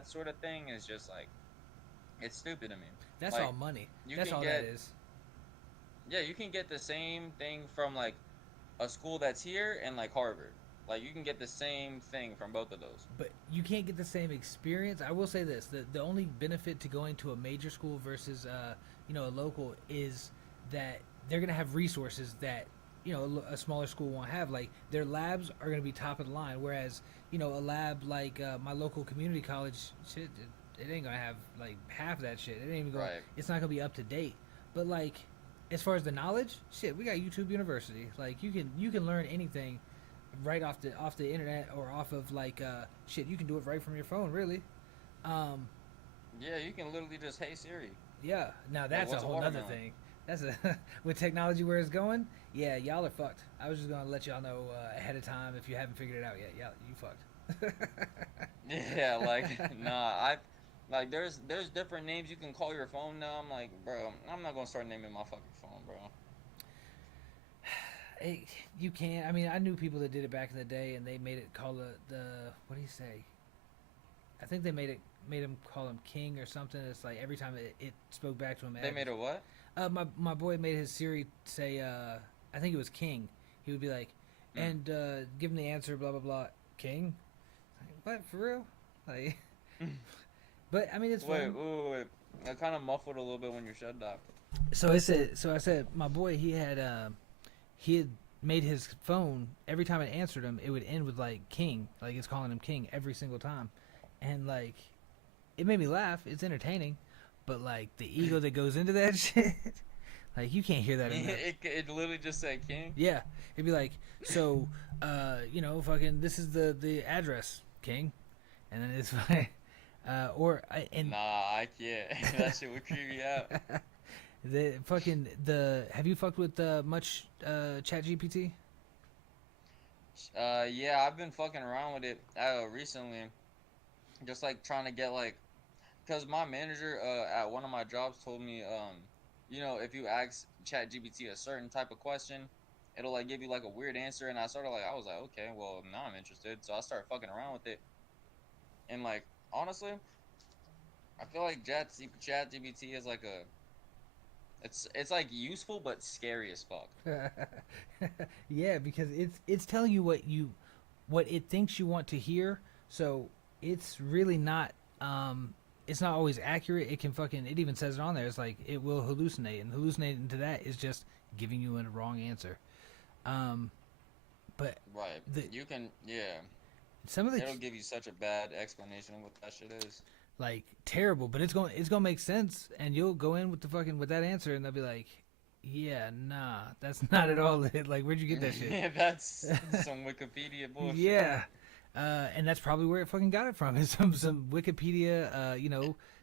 sort of thing is just like it's stupid to me. that's Like, all money. you That's can all get that is. yeah, you can get the same thing from like a school that's here and like Harvard. Like you can get the same thing from both of those. But you can't get the same experience. I will say this: the only benefit to going to a major school versus a local is that they're gonna have resources that a smaller school won't have. Like their labs are gonna be top of the line, whereas a lab like my local community college, shit, it ain't gonna have like half that shit. It ain't even gonna. Right. It's not gonna be up to date. But like, as far as the knowledge, shit, we got YouTube University. Like you can learn anything right off the internet or off of like shit. You can do it right from your phone, really. Yeah, you can literally just hey Siri. Yeah. Now that's a what's a whole nother watermelon? thing. That's a with technology where it's going. Yeah, y'all are fucked. I was just gonna let y'all know ahead of time if you haven't figured it out yet. Yeah, you fucked. Yeah, like nah, like there's different names you can call your phone now. I'm like, bro, I'm not gonna start naming my fucking phone, bro. You can't. I mean, I knew people that did it back in the day, and they made it call the what do you say? I think they made him call him King or something. It's like every time it spoke back to him. They made a what? My boy made his Siri say I think it was King. He would be like, and give him the answer, blah blah blah, King. Like, what, for real? Like, but I mean it's Wait, fun. wait. I kind of muffled a little bit when you said that. So I said my boy he had made his phone every time it answered him it would end with like King, like it's calling him King every single time, and like it made me laugh. It's entertaining, but like the ego that goes into that shit, like you can't hear that enough. It literally just said King. Yeah, it'd be like, so fucking this is the address, King, and then it's like and Nah, I can't. That shit would creep me out. have you fucked with much Chat GPT? Yeah, I've been fucking around with it recently, just like trying to get like Cause my manager at one of my jobs told me, you know, if you ask ChatGPT a certain type of question, it'll like give you like a weird answer, and I was like, okay, well now I'm interested, so I started fucking around with it, and like honestly, I feel like ChatGPT is like a, it's like useful but scary as fuck. Yeah, because it's telling you what it thinks you want to hear. So it's really not it's not always accurate. It can fucking it even says it on there. It's like it will hallucinate, and hallucinating into that is just giving you a wrong answer. Um, but Right. the You can, yeah. some of the It'll give you such a bad explanation of what that shit is. like terrible, but it's gonna make sense, and you'll go in with the fucking with that answer, and they'll be like, yeah, nah, that's not at all it. Like, where'd you get that shit? Yeah, that's some Wikipedia bullshit. Yeah, and that's probably where it fucking got it from. Is some Wikipedia,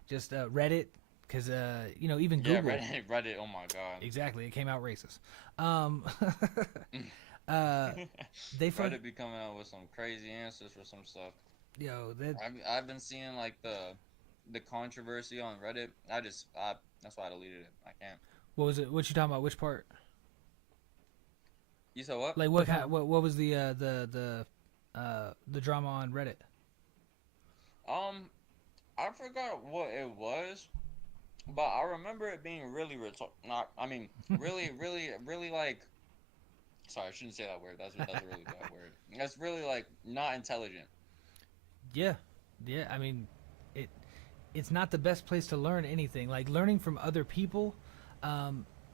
just Reddit, because even Yeah, Google. Reddit. Oh my god. Exactly, it came out racist. Um, they fuck, Reddit be coming out with some crazy answers for some stuff. yo that I've been seeing like the controversy on Reddit. That's why I deleted it. I can't. what was it? What you talking about? Which part? You said what? Like what kind? What was the drama on Reddit? I forgot what it was, but I remember it being really not. I mean, really, really, really like. Sorry, I shouldn't say that word. That's a really bad word. That's really like not intelligent. Yeah, yeah. I mean, it it's not the best place to learn anything. Like learning from other people,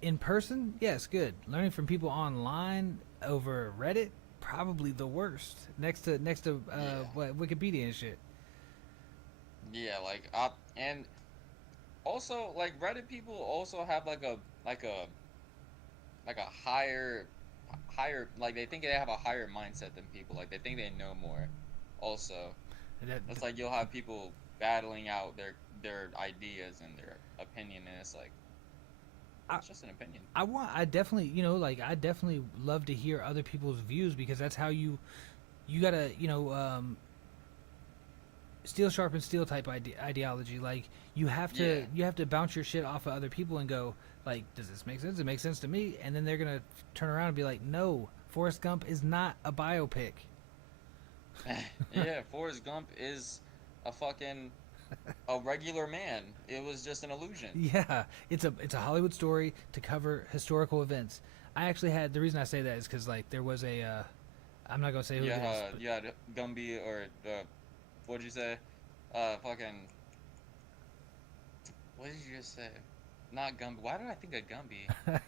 in person, yes, good. Learning from people online over Reddit, probably the worst. Next to Yeah. what Wikipedia and shit. Yeah, and also like Reddit people also have like a higher like they think they have a higher mindset than people. Like they think they know more. Also, That, it's like you'll have people battling out their ideas and their opinion, and it's like it's just an opinion. I definitely I definitely love to hear other people's views because that's how you gotta steel sharpens steel type ideology. Like Yeah. you have to bounce your shit off of other people and go like, does this make sense? It makes sense to me, and then they're gonna turn around and be like, no, Forrest Gump is not a biopic. Yeah, Forrest Gump is a fucking a regular man. It was just an illusion. Yeah, it's a Hollywood story to cover historical events. I actually had the reason I say that is because like there was a I'm not gonna say who it is. But You had Gumby or what'd you say? Fucking what did you just say? Not Gumby. Why did I think of Gumby?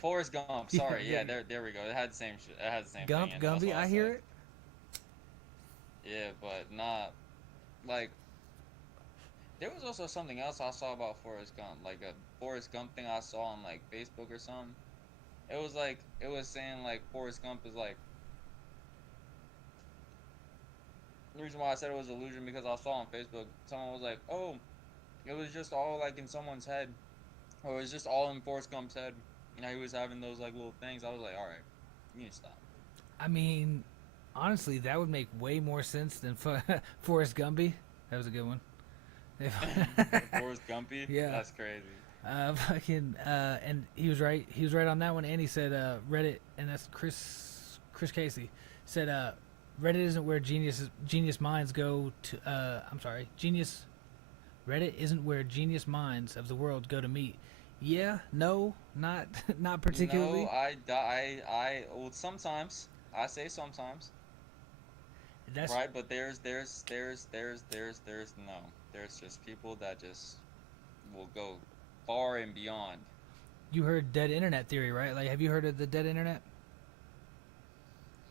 Forrest Gump. Sorry. Yeah, Yeah, there we go. It had the same shit. It had the same Gump thing. In it. That's Gumby, what I I hear said. it. Yeah, but not like there was also something else I saw about Forrest Gump, like a Forrest Gump thing I saw on like Facebook or something. It was saying like Forrest Gump is like the reason why I said it was illusion because I saw on Facebook someone was like, oh, it was just all like in someone's head, or it was just all in Forrest Gump's head. You know, he was having those like little things. I was like, all right, you need to stop. I mean, honestly, that would make way more sense than Forrest Gumby. That was a good one. Forrest Gumpy. Yeah. That's crazy. And he was right. He was right on that one. And he said Reddit, and that's Chris Casey said Reddit isn't where genius minds go to. I'm sorry, genius. Reddit isn't where genius minds of the world go to meet. Yeah, no, not not particularly. No, well, sometimes I say sometimes, That's right? But no. There's just people that just will go far and beyond. you heard dead internet theory, right? Like, have you heard of the dead internet?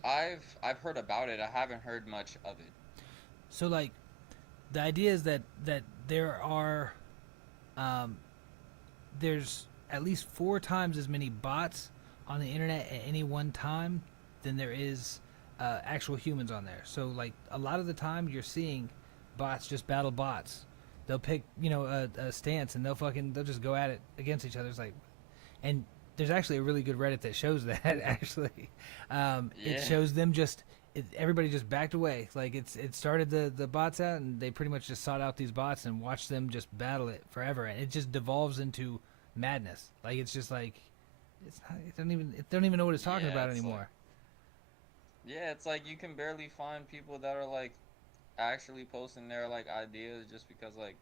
I've heard about it. I haven't heard much of it. So like, the idea is that there are, there's at least 4 times as many bots on the internet at any one time than there is actual humans on there. So like a lot of the time you're seeing bots just battle bots. They'll pick a stance and they'll just go at it against each other. It's like, and there's actually a really good Reddit that shows that actually. It Yeah. shows them just everybody just backed away. Like it started the bots out, and they pretty much just sought out these bots and watched them just battle it forever, and it just devolves into madness. Like it's just like it don't even know what it's talking about anymore. Yeah, it's like you can barely find people that are like actually posting their like ideas just because like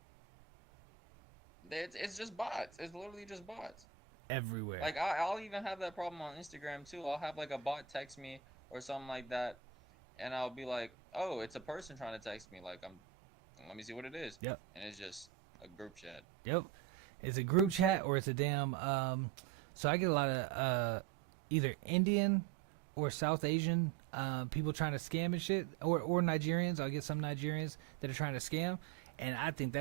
it's just bots. It's literally just bots. Everywhere. Like I'll even have that problem on Instagram too. I'll have like a bot text me or something like that, and I'll be like, "Oh, it's a person trying to text me." Like let me see what it is. Yep. And it's just a group chat. Yep. It's a group chat or it's a damn. So I get a lot of either Indian or South Asian people trying to scam and shit, or Nigerians. I'll get some Nigerians that are trying to scam, and I think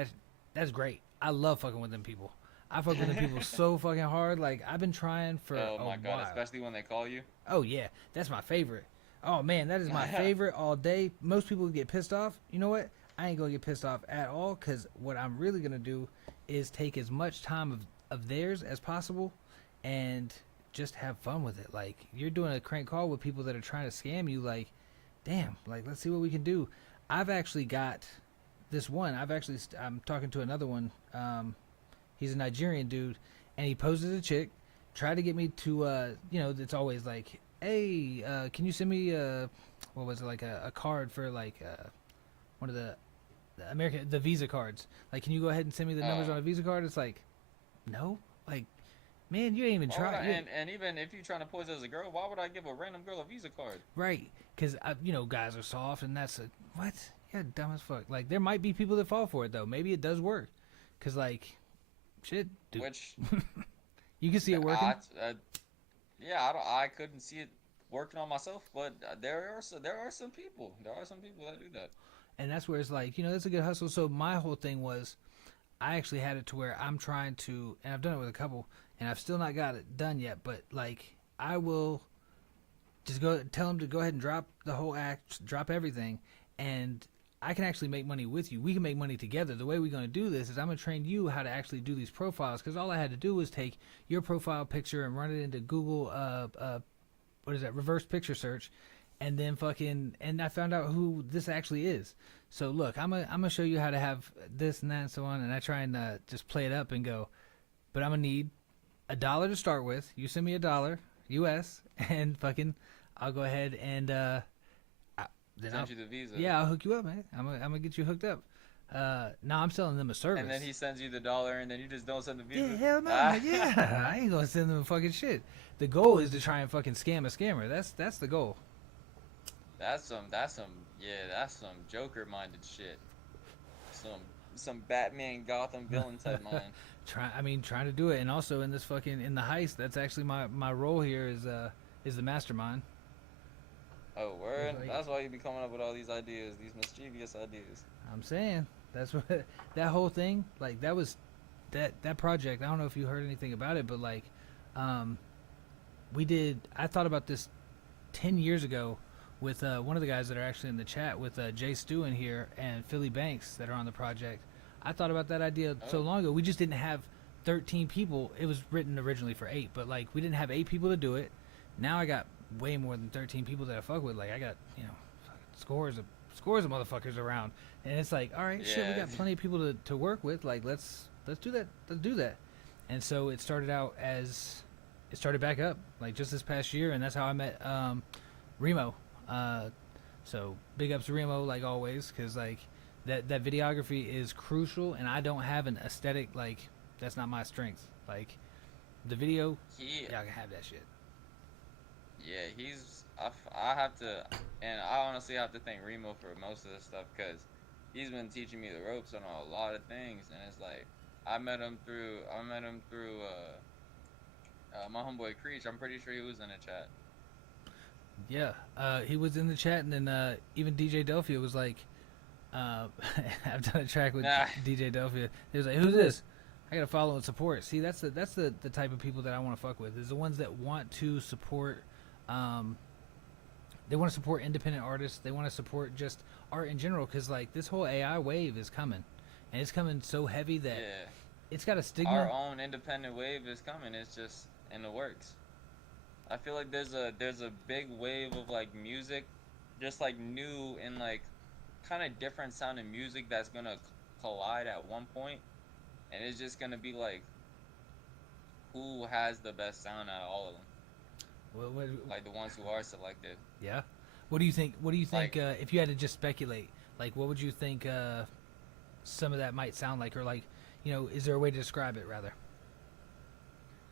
that's great. I love fucking with them people. I fuck with them people so fucking hard. Like I've been trying for oh a my god, while. especially when they call you. Oh yeah, that's my favorite. Oh man, that is my favorite all day. Most people get pissed off. You know what? I ain't gonna get pissed off at all, because what I'm really gonna do is take as much time of theirs as possible and just have fun with it. Like you're doing a crank call with people that are trying to scam you. Like, damn. Like let's see what we can do. I've actually got this one. I'm talking to another one. He's a Nigerian dude, and he poses a chick, tried to get me to, it's always like, hey, can you send me, what was it, like a card for like one of the Visa cards? Like, can you go ahead and send me the numbers on a Visa card? It's like, no, like, man, you ain't even trying. And even if you're trying to pose as a girl, why would I give a random girl a Visa card? Right, because guys are soft, and that's what? Yeah, dumb as fuck. Like, there might be people that fall for it though. Maybe it does work, because like. Shit, dude. Which you can see it working. I couldn't see it working on myself, but there are some people that do that. And that's where it's like, that's a good hustle. So my whole thing was, I actually had it to where I'm trying to, and I've done it with a couple, and I've still not got it done yet. But like, I will just go tell them to go ahead and drop the whole act, drop everything, and I can actually make money with you. We can make money together. The way we're going to do this is I'm going to train you how to actually do these profiles, because all I had to do was take your profile picture and run it into Google, reverse picture search, and then and I found out who this actually is. So look, I'm gonna show you how to have this and that and so on, and I try and just play it up and go, but I'm going to need $1 to start with. You send me $1 US, and I'll go ahead and Send you the Visa. Yeah, I'll hook you up, man. I'm gonna get you hooked up. Now I'm selling them a service. And then he sends you the $1, and then you just don't send the Visa. Yeah, hell no. Yeah, I ain't gonna send them fucking shit. The goal is to try and fucking scam a scammer. That's the goal. That's some Joker minded shit. Some Batman Gotham villain type mind. Trying to do it, and also in this in the heist. That's actually my role here is the mastermind. Oh, word! That's why you be coming up with all these ideas, these mischievous ideas. I'm saying that's what that whole thing. Like that was that project. I don't know if you heard anything about it, but like, I thought about this 10 years ago with one of the guys that are actually in the chat with Jay Stu in here and Philly Banks that are on the project. I thought about that idea so long ago. We just didn't have 13 people. It was written originally for 8, but like we didn't have 8 people to do it. Now I got way more than 13 people that I fuck with. Like I got scores of motherfuckers around, and it's like, all right, shit, we got plenty of people to work with. Like let's do that. And so it started back up like just this past year, and that's how I met Remo. So big ups to Remo, like always, because like that videography is crucial, and I don't have an aesthetic, like that's not my strength. Like the video, y'all can have that shit. Yeah, I have to, and I honestly have to thank Remo for most of this stuff, because he's been teaching me the ropes on a lot of things, and it's like I met him through my homeboy Creech. I'm pretty sure he was in the chat. Yeah, he was in the chat, and then even DJ Delphia was like, I've done a track with DJ Delphia. He was like, "Who's this? I gotta follow and support." See, that's the type of people that I want to fuck with. Is the ones that want to support. They want to support independent artists. They want to support just art in general, because like this whole AI wave is coming, and it's coming so heavy that it's got a stigma. Our own independent wave is coming. It's just in the works. I feel like there's a big wave of like music just like new and like kind of different sounding music that's gonna collide at one point, and it's just gonna be like who has the best sound out of all of them, What, like the ones who are selected. yeah. What do you think? What do you think? Like If you had to just speculate, like, what would you think? Some of that might sound like, or like, is there a way to describe it rather?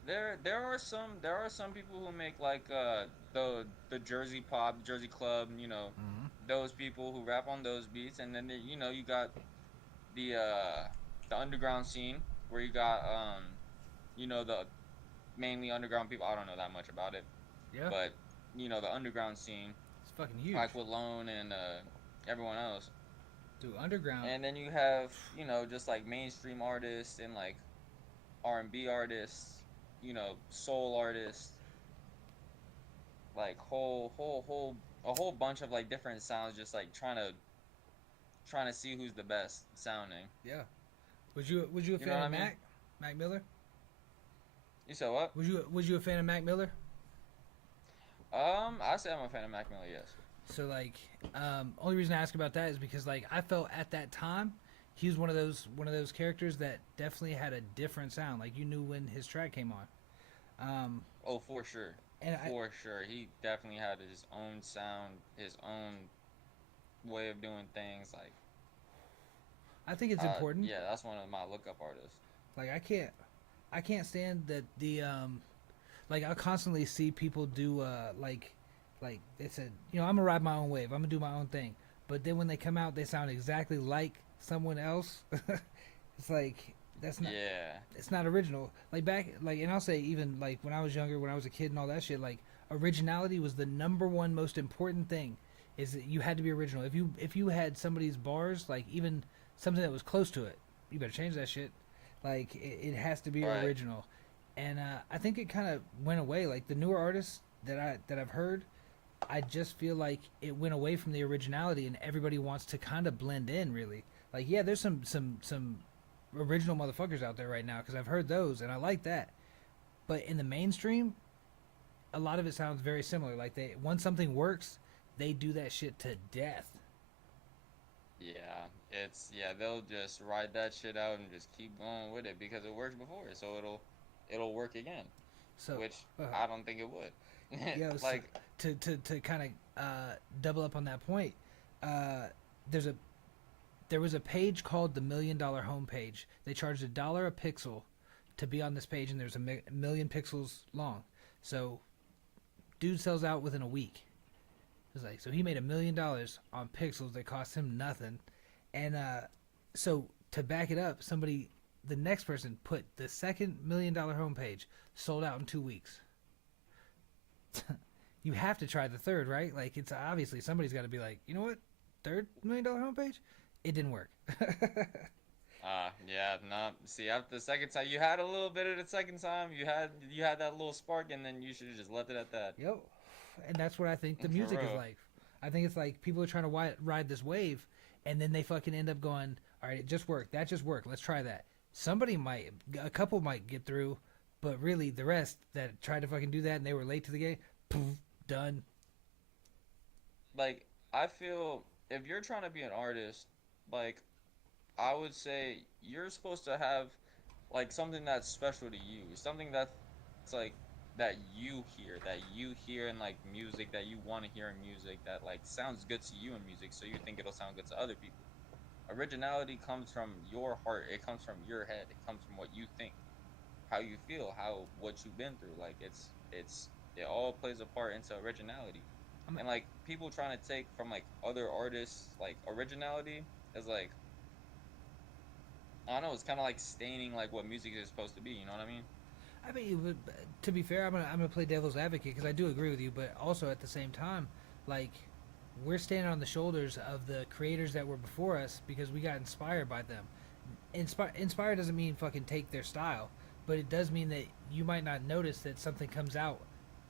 there are some people who make like the Jersey pop, Jersey club, Mm-hmm. those people who rap on those beats, and then you got the underground scene where you got the mainly underground people. I don't know that much about it, Yeah, but the underground scene it's fucking huge. like with Lone and everyone else, Dude, underground. and then you have just like mainstream artists and like R&B artists, soul artists, like whole a whole bunch of like different sounds, just like trying to see who's the best sounding. Yeah. Was you a You know fan what I of mean? Mac Miller? You said what? Was you a fan of Mac Miller? I say I'm a fan of Mac Miller. Yes. So like, only reason I ask about that is because like I felt at that time he was one of those characters that definitely had a different sound. Like you knew when his track came on. Oh, for sure. And For sure. He definitely had his own sound, his own way of doing things. Like, I think it's important. yeah, that's one of my lookup artists. Like I can't stand that like I constantly see people do like they said, I'm gonna ride my own wave, I'm gonna do my own thing. But then when they come out they sound exactly like someone else. It's like that's not Yeah. it's not original. Like back like and I'll say even like when I was younger, when I was a kid and all that shit, like originality was the number one most important thing. Is that you had to be original. If you had somebody's bars, like even something that was close to it, you better change that shit. Like it has to be Right. original. And I think it kind of went away. Like the newer artists that I've heard, I just feel like it went away from the originality, and everybody wants to kind of blend in. Really, like yeah, there's some original motherfuckers out there right now because I've heard those and I like that. But in the mainstream, a lot of it sounds very similar. Like they once something works, they do that shit to death. Yeah. They'll just ride that shit out and just keep going with it because it worked before, so it'll work again, So which uh, I don't think it would. yeah, so Like, to kind of double up on that point, uh, there's a there was a page called the $1,000,000 homepage. They charged $1 a pixel to be on this page, and there's a million pixels long. So, dude sells out within a week. It's like so he made $1,000,000 on pixels that cost him nothing, and so to back it up, the next person put the second $1,000,000 homepage sold out in 2 weeks. You have to try the third, right? Like it's obviously somebody's got to be like, you know what, third $1,000,000 homepage, it didn't work. yeah, no. See, after the second time, you had a little bit of the second time. You had that little spark, and then you should have just left it at that. Yep, and that's what I think the For music is real. like. I think it's like people are trying to ride this wave, and then they fucking end up going, all right, it just worked. That just worked. Let's try that. A couple might get through, but really the rest that tried to fucking do that and they were late to the game, poof, done. Like, I feel if you're trying to be an artist, like, I would say you're supposed to have like something that's special to you, something that's like that you hear in like music, that you want to hear in music, that like sounds good to you in music, so you think it'll sound good to other people. Originality comes from your heart. It comes from your head. It comes from what you think, how you feel, how what you've been through. Like it all plays a part into originality. I'm, And like people trying to take from like other artists like originality is like I don't know. It's kind of like staining like what music is supposed to be. You know what I mean? I mean, to be fair, I'm gonna play devil's advocate because I do agree with you, but also at the same time, like we're standing on the shoulders of the creators that were before us because we got inspired by them. Inspire doesn't mean fucking take their style, but it does mean that you might not notice that something comes out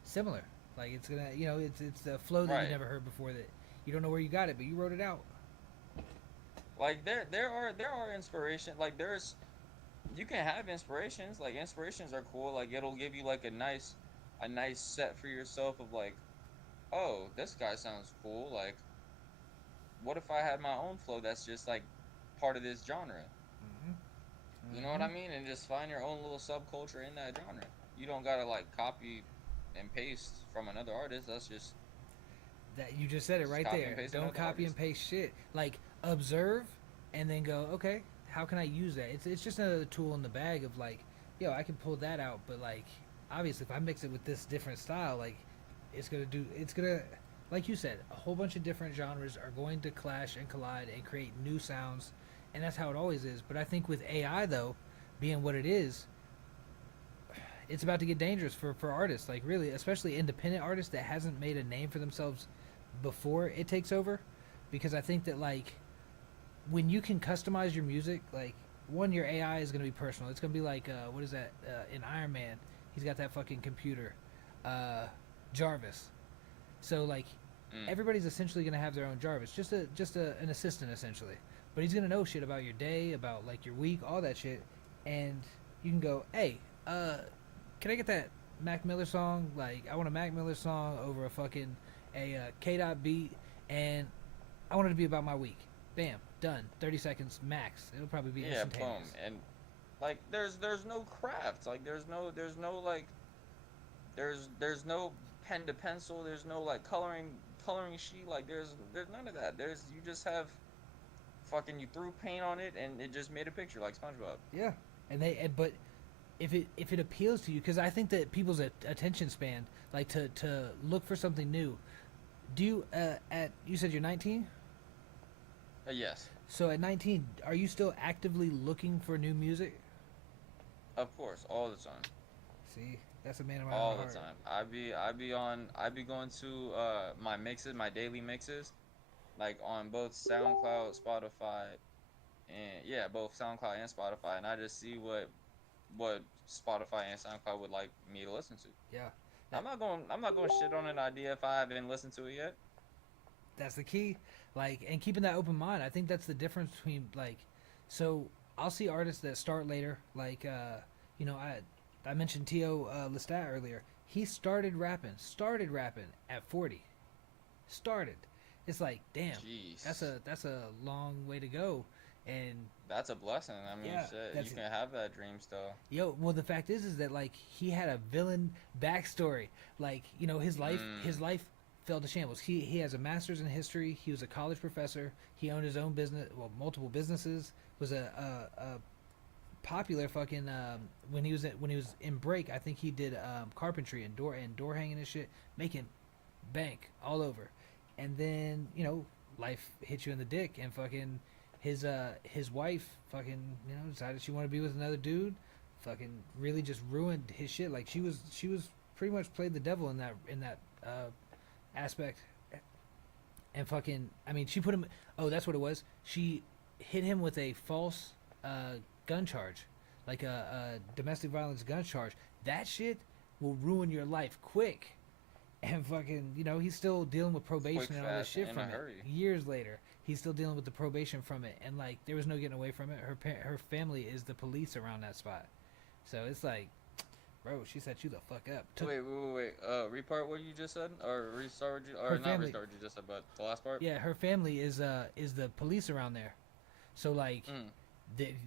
similar. Like it's gonna, it's the flow that Right. you never heard before that you don't know where you got it, but you wrote it out. Like there are inspiration. Like there's you can have inspirations. Like inspirations are cool. Like it'll give you like a nice set for yourself of like, oh, this guy sounds cool. Like what if I had my own flow that's just like part of this genre? Hmm. You know what Hmm. I mean? And just find your own little subculture in that genre. You don't gotta like copy and paste from another artist. That's That you just said it just right copy and there. paste Don't another copy and artist. paste shit. Like observe, and then go, okay, how can I use that? It's just another tool in the bag of like, yo, I can pull that out, but like, obviously, if I mix it with this different style, like, it's gonna, like you said, a whole bunch of different genres are going to clash and collide and create new sounds, and that's how it always is. But I think with AI though, being what it is, it's about to get dangerous for artists, like really, especially independent artists that hasn't made a name for themselves before it takes over, because I think that like when you can customize your music, like one, your AI is gonna be personal. It's gonna be like what is that in Iron Man? He's got that fucking computer, uh, Jarvis. So like Mm. everybody's essentially gonna have their own Jarvis, just an assistant essentially. But he's gonna know shit about your day, about like your week, all that shit, and you can go, hey, can I get that Mac Miller song? Like, I want a Mac Miller song over a fucking K dot beat, and I want it to be about my week. Bam, done. 30 seconds max. It'll probably be Yeah, boom. instantaneous. And like there's no craft. Like there's no like there's no pen to pencil. There's no like coloring sheet. Like there's none of that. There's you just have fucking you threw paint on it and it just made a picture like SpongeBob. Yeah, but if it appeals to you, because I think that people's attention span, like to look for something new. Do you at you said you're 19? Yes, So at 19, are you still actively looking for new music? of course, all the time. See, that's a man of my own All the heart. time. I be going to my mixes, my daily mixes, like on both SoundCloud, Spotify, and yeah, both SoundCloud and Spotify, and I just see what Spotify and SoundCloud would like me to listen to. Yeah, that I'm not going to shit on an idea if I haven't listened to it yet. that's the key. Like, and keeping that open mind. I think that's the difference between like, so I'll see artists that start later. Like, I mentioned Tio Lestat earlier. He started rapping at 40. Started. It's like, damn, Jeez. that's a long way to go. And That's a blessing. I mean, yeah, shit, you that's can have that dream still. yo. Well, the fact is that like he had a villain backstory. Like, his Mm, life fell to shambles. He has a master's in history. He was a college professor. He owned his own business, well, multiple businesses. Was a popular fucking when he was in break. I think he did carpentry and door hanging and shit, making bank all over. And then life hits you in the dick, and fucking his wife fucking decided she wanted to be with another dude. Fucking really just ruined his shit. Like she was pretty much played the devil in that aspect. And fucking, I mean, she put him. Oh, that's what it was. She hit him with a false gun charge, like a domestic violence gun charge. That shit will ruin your life quick. And fucking, he's still dealing with quick, probation and all this fast, shit and in a from it. hurry. Years later, he's still dealing with the probation from it, and like there was no getting away from it. Her family is the police around that spot, so it's like, bro, she set you the fuck up. Wait. Repart what you just said, or restart what you, Her or not family, restart what you just said, but the last part. yeah, her family is the police around there, so like Mm,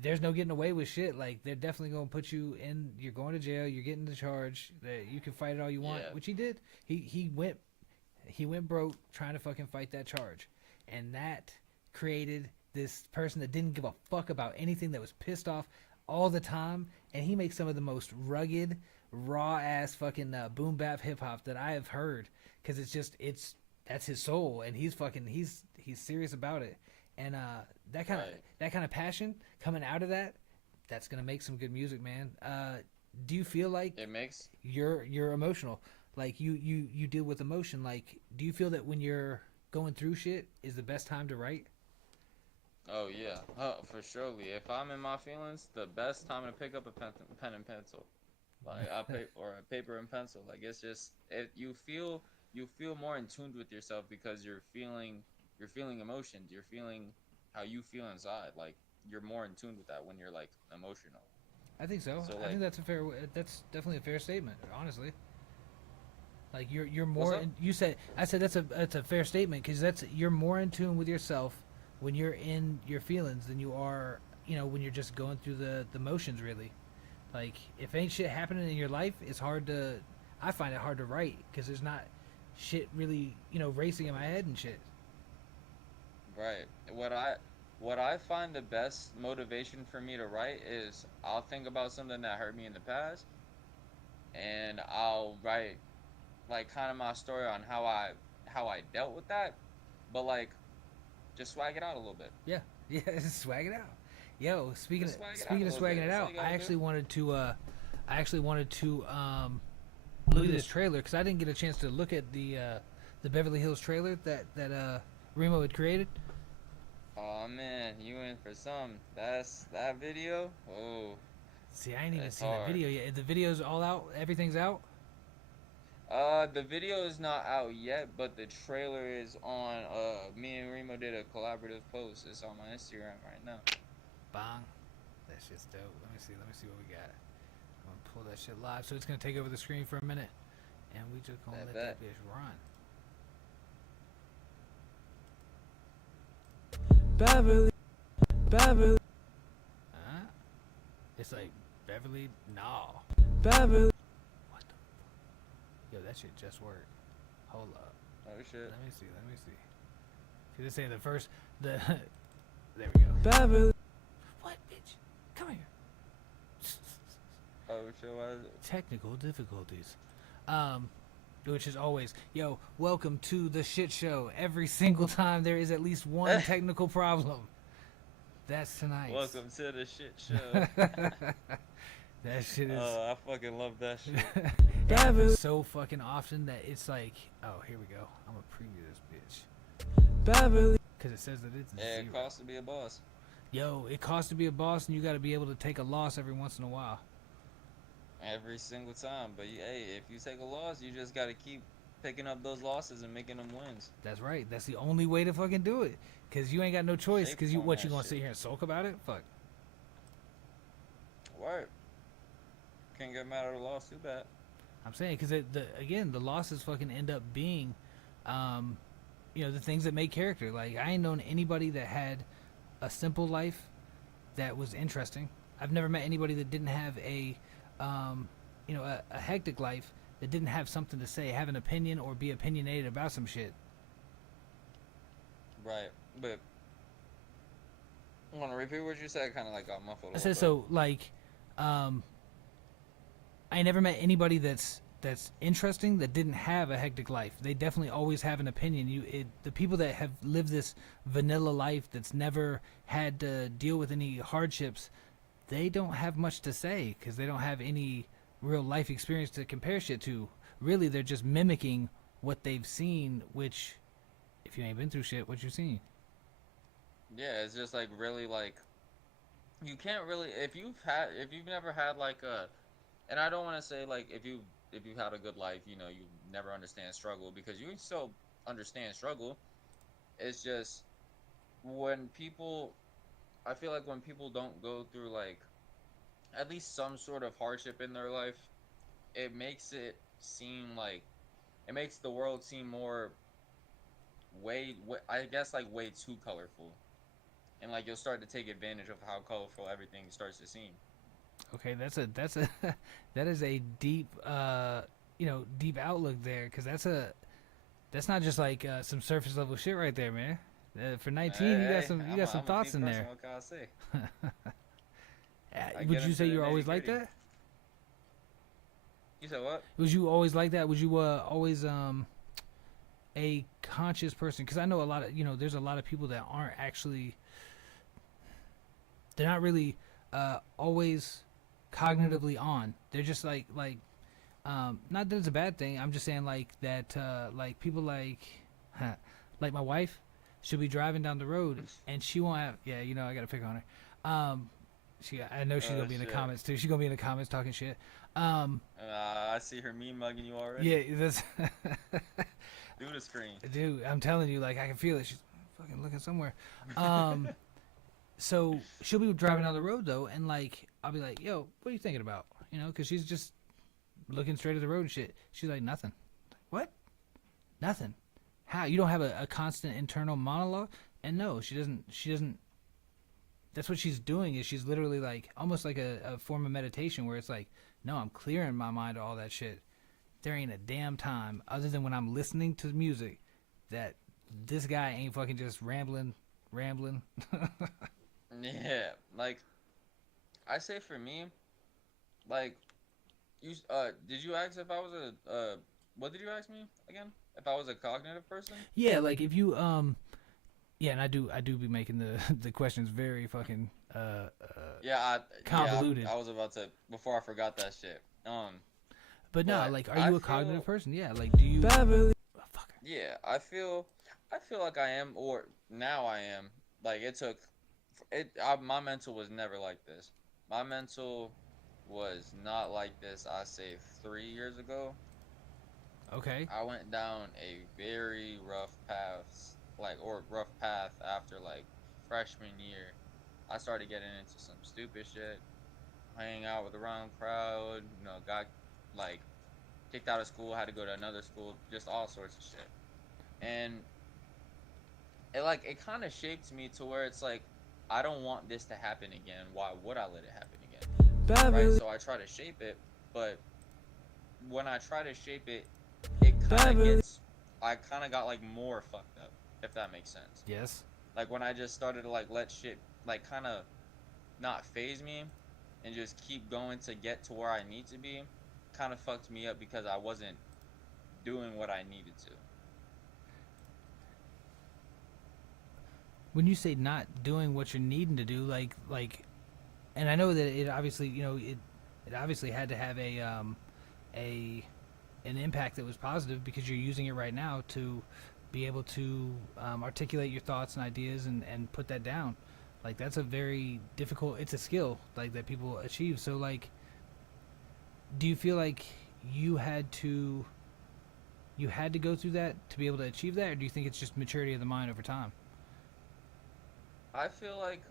there's no getting away with shit. Like they're definitely gonna put you in. You're going to jail. You're getting the charge. That you can fight it all you want, yeah. which he did. He went broke trying to fucking fight that charge, and that created this person that didn't give a fuck about anything, that was pissed off all the time. And he makes some of the most rugged, raw ass fucking boom bap hip hop that I have heard, because it's that's his soul, and he's serious about it. And that kind of Right. that kind of passion coming out of that's gonna make some good music, man. Do you feel like It makes. you're emotional? Like you deal with emotion. Like, do you feel that when you're going through shit is the best time to write? Oh yeah. For surely. If I'm in my feelings, the best time to pick up a pen and pencil, like I pay or a paper and pencil. Like it's just you feel more in tune with yourself because you're feeling emotions. You're feeling how you feel inside. Like you're more in tune with that when you're like emotional. I think so. So I think like that's definitely a fair statement, honestly. Like you're What's more. up? I said that's a fair statement because you're more in tune with yourself when you're in your feelings than you are, when you're just going through the motions. Really, like if ain't shit happening in your life, it's hard to. I find it hard to write because there's not shit really, racing in my head and shit. Right. What I find the best motivation for me to write is I'll think about something that hurt me in the past, and I'll write like kind of my story on how I dealt with that, but like just swag it out a little bit. Yeah, yeah, swag it out. Yo, Just swag it out a speaking of little bit. swagging it That's all out, you gotta do. I actually wanted to look at this trailer because I didn't get a chance to look at the Beverly Hills trailer that Remo had created. Oh man, you in for some. That's that video. Oh, See, I ain't even that's seen that hard. video yet. The video's all out. Everything's out. The video is not out yet, but the trailer is on. Me and Remo did a collaborative post. It's on my Instagram right now. Bang. That shit's dope. Let me see. Let me see what we got. I'm gonna pull that shit live. So it's gonna take over the screen for a minute, and we just gonna I let bet. that bitch run. Beverly, Beverly. Huh? It's like Beverly. No. Beverly. What the? Yo, that shit just worked. Hold up. Oh shit. Let me see. Let me see. See, this ain't the first. The. There we go. Beverly. What, bitch? Come here. Oh shit. What is it? Technical difficulties. Which is always, yo, welcome to the shit show. Every single time there is at least one technical problem. That's tonight. Welcome to the shit show. That shit is. Oh, I fucking love that shit. It happens so fucking often that it's like, oh, here we go. I'm gonna preview this bitch. Beverly. Because it says that it's Yeah, zero. it costs to be a boss. Yo, it costs to be a boss, and you got to be able to take a loss every once in a while. Every single time. But hey, if you take a loss, you just gotta keep picking up those losses and making them wins. That's right. That's the only way to fucking do it. Because you ain't got no choice. Shape Because you on what that you gonna shit. sit here and sulk about it? Fuck. Word. Can't get mad at a loss too bad. I'm saying because again the losses fucking end up being, the things that make character. Like I ain't known anybody that had a simple life that was interesting. I've never met anybody that didn't have a hectic life that didn't have something to say, have an opinion, or be opinionated about some shit. Right. But I want to repeat what you said. Kind of like got muffled. I said so. Like, I never met anybody that's interesting that didn't have a hectic life. They definitely always have an opinion. The people that have lived this vanilla life that's never had to deal with any hardships, they don't have much to say because they don't have any real life experience to compare shit to. Really, they're just mimicking what they've seen. Which, if you ain't been through shit, what you seen? Yeah, it's just like really like you can't really if you've never had like a and I don't want to say like if you've had a good life, you never understand struggle because you still understand struggle. It's just when people I feel like when people don't go through like at least some sort of hardship in their life, it makes it seem like it makes the world seem more I guess like way too colorful. And like you'll start to take advantage of how colorful everything starts to seem. Okay, that's a that is a deep deep outlook there because that's not just like some surface level shit right there, man. For 19, you got some I'm a thoughts deep in person, there. what can I say? I Would get you say into the you're always like nitty-gritty. that? You said what? Was you always like that? Was you always a conscious person? Because I know a lot of there's a lot of people that aren't actually. They're not really always cognitively on. They're just like not that it's a bad thing. I'm just saying like that like people like like my wife, she'll be driving down the road and she won't have I gotta pick on her. I know she's gonna be in the shit. comments too. She's gonna be in the comments talking shit. I see her me mugging you already. Yeah, that's Through the screen. dude. I'm telling you, like I can feel it. She's fucking looking somewhere. So she'll be driving down the road though, and like I'll be like, "Yo, what are you thinking about?" Because she's just looking straight at the road and shit. She's like, "Nothing." What? Nothing. How? You don't have a constant internal monologue? And no, she doesn't. She doesn't. That's what she's doing. Is she's literally like almost like a form of meditation where it's like, no, I'm clearing my mind of all that shit. There ain't a damn time other than when I'm listening to music that this guy ain't fucking just rambling. Yeah, like I say for me, like you did you ask if I was a what did you ask me again? If I was a cognitive person? Yeah, like if you yeah, and I do be making the the questions very fucking Yeah, convoluted. I was about to before I forgot that shit. But no, But like, are I you a feel cognitive person? Yeah, like, do you? Oh, fuck. yeah, I feel like I am, or now I am. Like it took my mental was never like this. My mental was not like this. I say 3 years ago. Okay. I went down a very rough path, or rough path after like freshman year. I started getting into some stupid shit, hanging out with the wrong crowd. Got like kicked out of school, had to go to another school, just all sorts of shit. And it kind of shaped me to where it's like I don't want this to happen again. Why would I let it happen again? Right? So I try to shape it, but when I try to shape it, it kind of gets I kind of got like more fucked up, if that makes sense. Yes. Like when I just started to like let shit like kind of not phase me and just keep going to get to where I need to be, kind of fucked me up because I wasn't doing what I needed to. When you say not doing what you're needing to do, and I know that it obviously, it obviously had to have a an impact that was positive because you're using it right now to be able to articulate your thoughts and ideas and put that down. Like that's a very difficult. It's a skill like that people achieve. So like, do you feel like you had to you had to go through that to be able to achieve that, or do you think it's just maturity of the mind over time? I feel like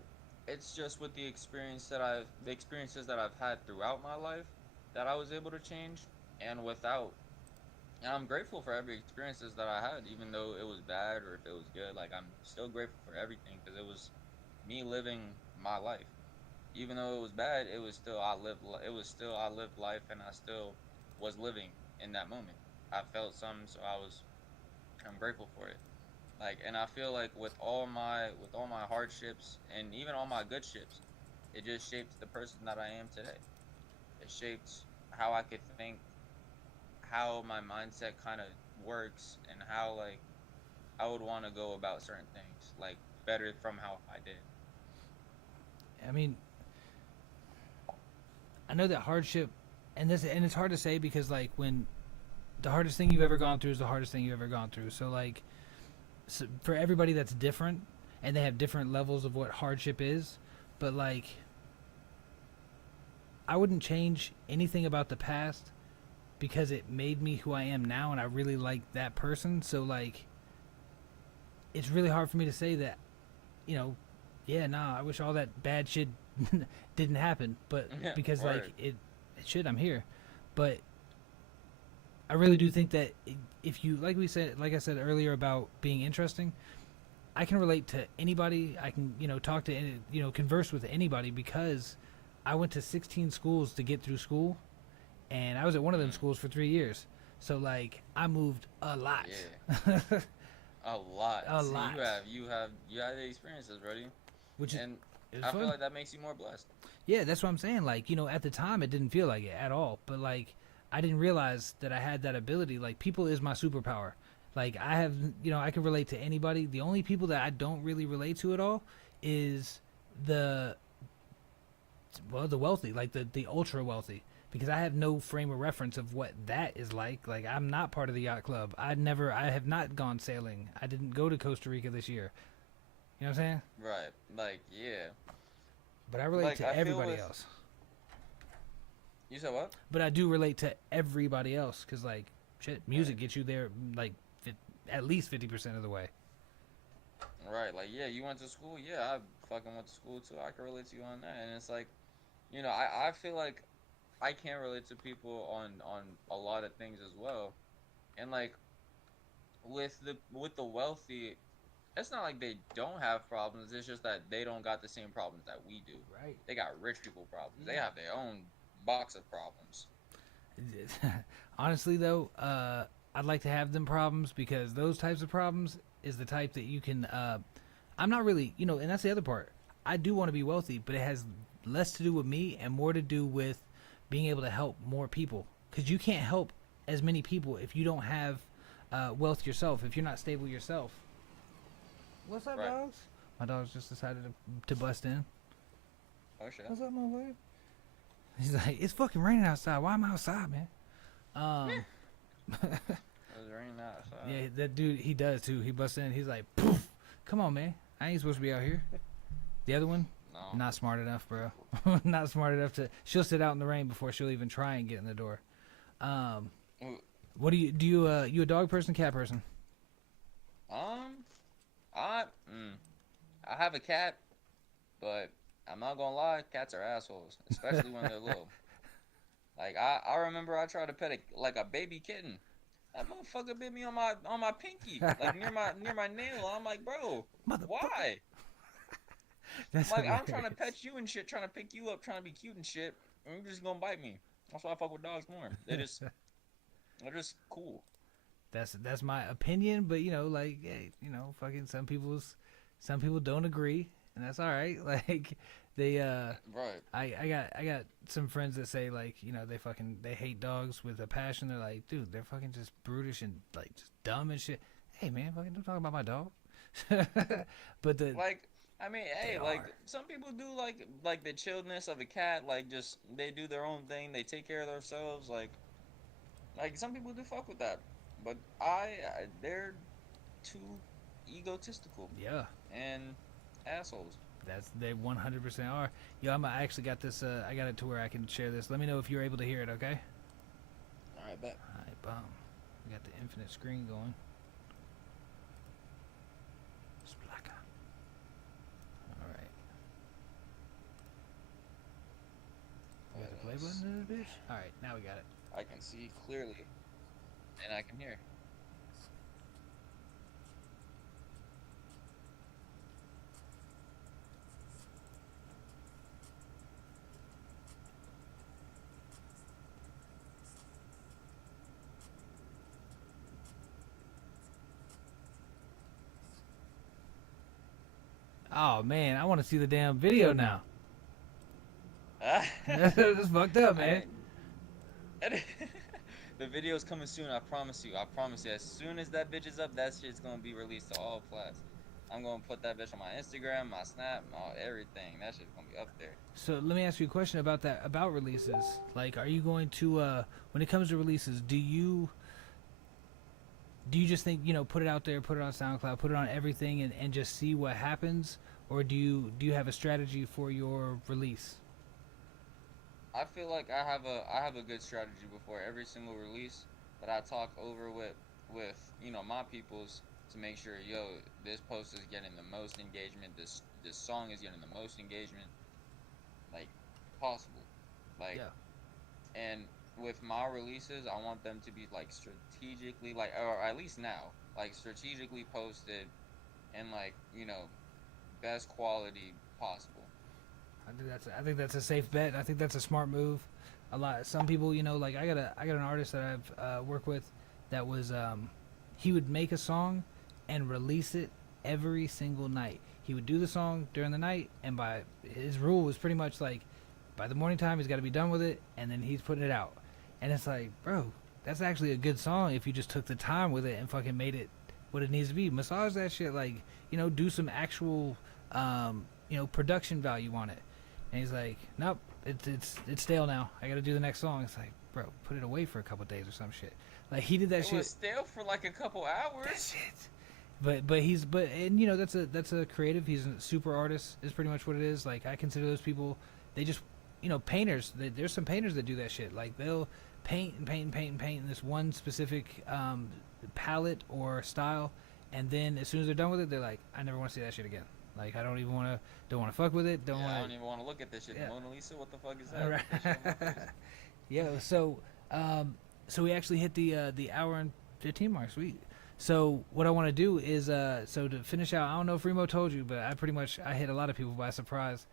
it's just with the experiences that I've had throughout my life that I was able to change, and without and I'm grateful for every experiences that I had, even though it was bad or if it was good. Like I'm still grateful for everything because it was me living my life. Even though it was bad, it was still I lived. It was still I lived life, and I still was living in that moment. I felt something, so I'm grateful for it. Like, and I feel like with all my hardships and even all my good ships, it just shaped the person that I am today. It shaped how I could think, how my mindset kind of works, and how like I would want to go about certain things like better from how I did. I mean, I know that hardship, and it's hard to say because like when the hardest thing you've ever gone through is the hardest thing you've ever gone through. So like, so for everybody that's different, and they have different levels of what hardship is, but like, I wouldn't change anything about the past because it made me who I am now, and I really like that person. So like, it's really hard for me to say that, you know, yeah, nah, I wish all that bad shit didn't happen, but Yeah, because like word. it should, I'm here. But I really do think that if you, like I said earlier about being interesting, I can relate to anybody. I can, talk to, converse with anybody because I went to 16 schools to get through school, and I was at one of them Mm, schools for 3 years. So like, I moved a lot, yeah, a lot. a See, lot, you have the experiences, buddy, which is and it was I feel fun. like that makes you more blessed. Yeah, that's what I'm saying. Like, at the time, it didn't feel like it at all. But like, I didn't realize that I had that ability. Like, people is my superpower. Like, I have, I can relate to anybody. The only people that I don't really relate to at all is the the wealthy, like the ultra wealthy, because I have no frame of reference of what that is like. Like, I'm not part of the yacht club. I have not gone sailing. I didn't go to Costa Rica this year. You know what I'm saying? Right. Like, yeah. But I relate Like to I feel everybody with else. you said what? But I do relate to everybody else because, like, shit, Right. music gets you there like at least 50% of the way. Right. Like, yeah, you went to school. Yeah, I fucking went to school too. I can relate to you on that. And it's like, I feel like I can relate to people on a lot of things as well. And like with the wealthy, it's not like they don't have problems. It's just that they don't got the same problems that we do. Right. They got rich people problems. They Yeah. have their own box of problems. Honestly, though, I'd like to have them problems because those types of problems is the type that you can. I'm not really, and that's the other part. I do want to be wealthy, but it has less to do with me and more to do with being able to help more people. Because you can't help as many people if you don't have wealth yourself, if you're not stable yourself. What's up, Right. dogs? My dogs just decided to bust in. Oh shit. What's up, motherfucker? He's like, it's fucking raining outside. Why am I outside, man? It was raining outside. Yeah, that dude, he does too. He busts in. He's like, poof, come on, man. I ain't supposed to be out here. The other one, No. not smart enough, bro. Not smart enough to. She'll sit out in the rain before she'll even try and get in the door. Ooh. What you a dog person, cat person? I I have a cat, but I'm not gonna lie, cats are assholes, especially when they're little. Like I remember I tried to pet a baby kitten. That motherfucker bit me on my pinky, like near my nail. I'm like, bro, why? That's Like I'm trying to hilarious. pet you and shit, trying to pick you up, trying to be cute and shit, and you're just gonna bite me. That's why I fuck with dogs more. They're just cool. That's my opinion, but like, hey, fucking some people don't agree, and that's all right. Like they Right. I got some friends that say like they hate dogs with a passion. They're like, dude, they're fucking just brutish and like just dumb and shit. Hey man, fucking don't talk about my dog. But the Like I mean, hey, they like are. some people do like the chilledness of a cat, like just they do their own thing, they take care of themselves, like some people do fuck with that. But they're too egotistical Yeah, and assholes. they 100% are. Yo, I actually got this. I got it to where I can share this. Let me know if you're able to hear it. Okay. All right, bet. All right, boom. We got the infinite screen going. Splaka. All right. We got the play button in this bitch. All right, now we got it. I can see clearly, and I can hear. Oh man, I want to see the damn video now. Ah. That's fucked up, man. The video's coming soon. I promise you. I promise you. As soon as that bitch is up, that shit's gonna be released to all plats. I'm gonna put that bitch on my Instagram, my Snap, everything. That shit's gonna be up there. So let me ask you a question about that, about releases. Like, are you going to, when it comes to releases, do you just think, put it out there, put it on SoundCloud, put it on everything, and just see what happens, or do you have a strategy for your release? I feel like I have a good strategy before every single release that I talk over with my peoples to make sure this post is getting the most engagement, this song is getting the most engagement like possible, like Yeah. and with my releases I want them to be like strategically like or at least now like strategically posted and like best quality possible. I think that's a safe bet. I think that's a smart move. Some people, like I got an artist that I've worked with that was he would make a song and release it every single night. He would do the song during the night, and by his rule was pretty much like by the morning time he's got to be done with it, and then he's putting it out. And it's like, bro, that's actually a good song if you just took the time with it and fucking made it what it needs to be. Massage that shit, like do some actual production value on it. And he's like, nope, it's stale now. I got to do the next song. It's like, bro, put it away for a couple days or some shit. Like he did that It shit. was stale for like a couple That hours. shit. That's a creative. He's a super artist. Is pretty much what it is. Like I consider those people. They just painters. There's some painters that do that shit. Like they'll paint and paint and paint and paint in this one specific palette or style, and then as soon as they're done with it, they're like, I never want to see that shit again. Like I don't want to fuck with it. Yeah, Want. I don't even want to look at this shit. Yeah. Mona Lisa, what the fuck is that? Right. Get that shit on my face. Yeah. So we actually hit the hour and 15 mark, sweet. So what I want to do is so to finish out, I don't know if Remo told you, but I hit a lot of people by surprise.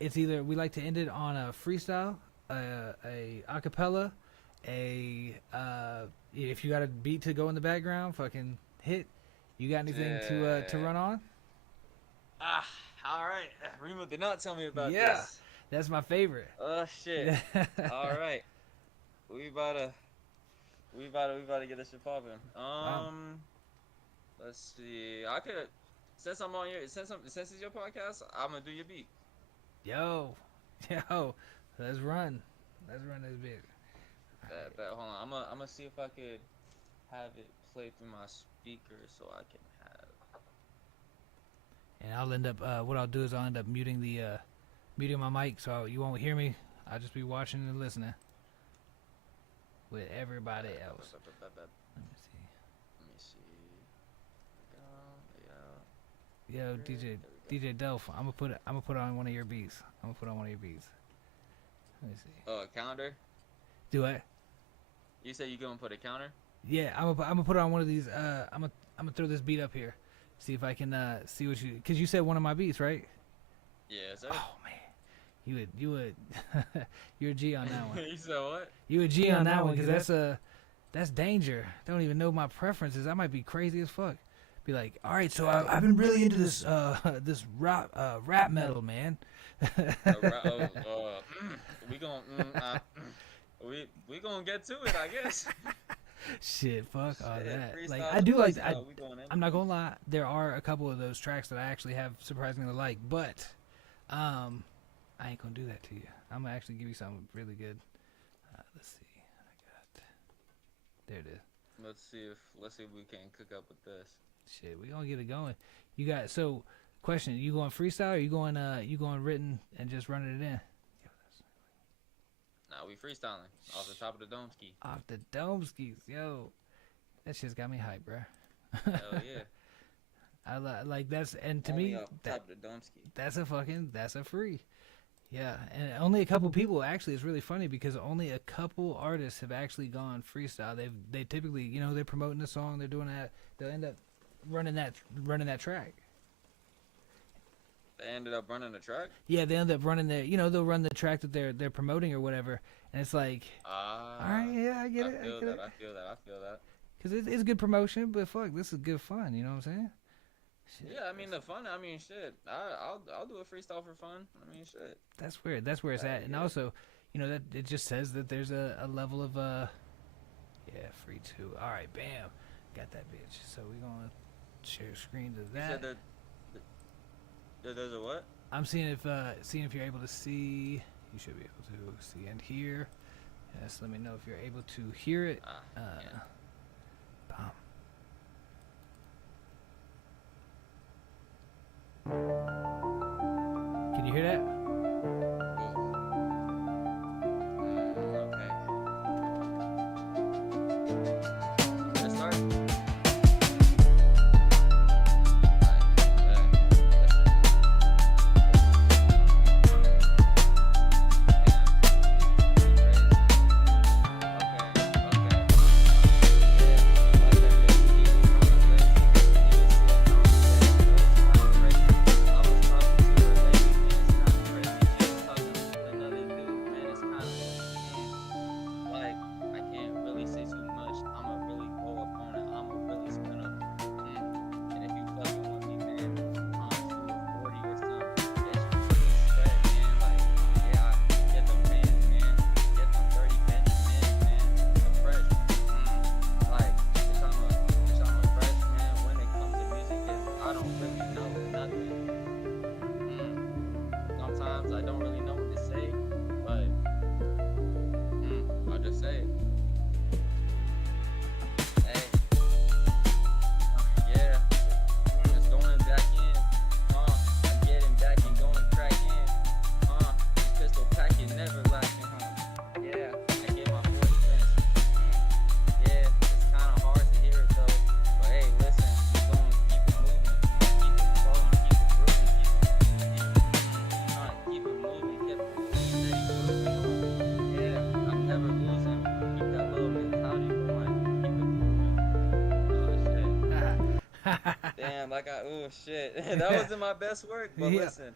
It's either we like to end it on a freestyle, a acapella, if you got a beat to go in the background, fucking hit. You got anything to run on? All right. Remo did not tell me about Yeah. this. That's my favorite. Oh shit. All right. We about to get this shit popping. Let's see. I could since it's your podcast, I'm gonna do your beat. Yo, let's run this bit. Bet. Hold on. I'm gonna see if I could have it play through my speaker so I can have. And I'll end up what I'll do is I'll end up muting my mic so you won't hear me. I'll just be watching and listening with everybody else. Let me see. Yo, DJ Delph, I'm gonna put on one of your beats. Let me see. Oh, a counter? Do it. You said you gonna put a counter? Yeah, I'm gonna put on one of these. I'm gonna throw this beat up here. See if I can see what you, cause you said one of my beats, right? Yeah, sir. Oh man, you would you're a G on that one. You said what? You a G on that one, cause that's danger. Don't even know my preferences. I might be crazy as fuck. Be like, all right, so I've been really into this this rap metal, man. We gonna get to it, I guess. Shit, fuck all that. Freestyle Like I do like. I'm not gonna lie. There are a couple of those tracks that I actually have surprisingly like, but I ain't gonna do that to you. I'm gonna actually give you something really good. Let's see. There it is. Let's see if we can cook up with this. Shit, we gonna get it going. You got question. You going freestyle or you going written and just running it in? Nah, we freestyling off the top of the dome ski. Off the dome skis, yo. That shit's got me hyped, bro. Hell yeah. I like that's, and to Only me off the top of the dome ski. that's a free. Yeah, and only a couple people actually. It's really funny because only a couple artists have actually gone freestyle. They typically, they're promoting the song, they're doing that. They'll end up running that track. They ended up running the track? Yeah, they end up running they'll run the track that they're promoting or whatever, and it's like, all right, yeah, I get it. I feel that. Because it's good promotion, but fuck, this is good fun. You know what I'm saying? Shit. Yeah, I mean the fun. I mean, shit. I'll do a freestyle for fun. I mean, shit. That's where it's at, and also, that it just says that there's a level of free too. All right, bam, got that bitch. So we gonna share screen to that. You said there's a what? I'm seeing if you're able to see. You should be able to see and hear. Yes, let me know if you're able to hear it. Yeah. Bam. Can you hear that? Okay. Let's start. Damn, like oh shit, that wasn't my best work. But Yeah, listen,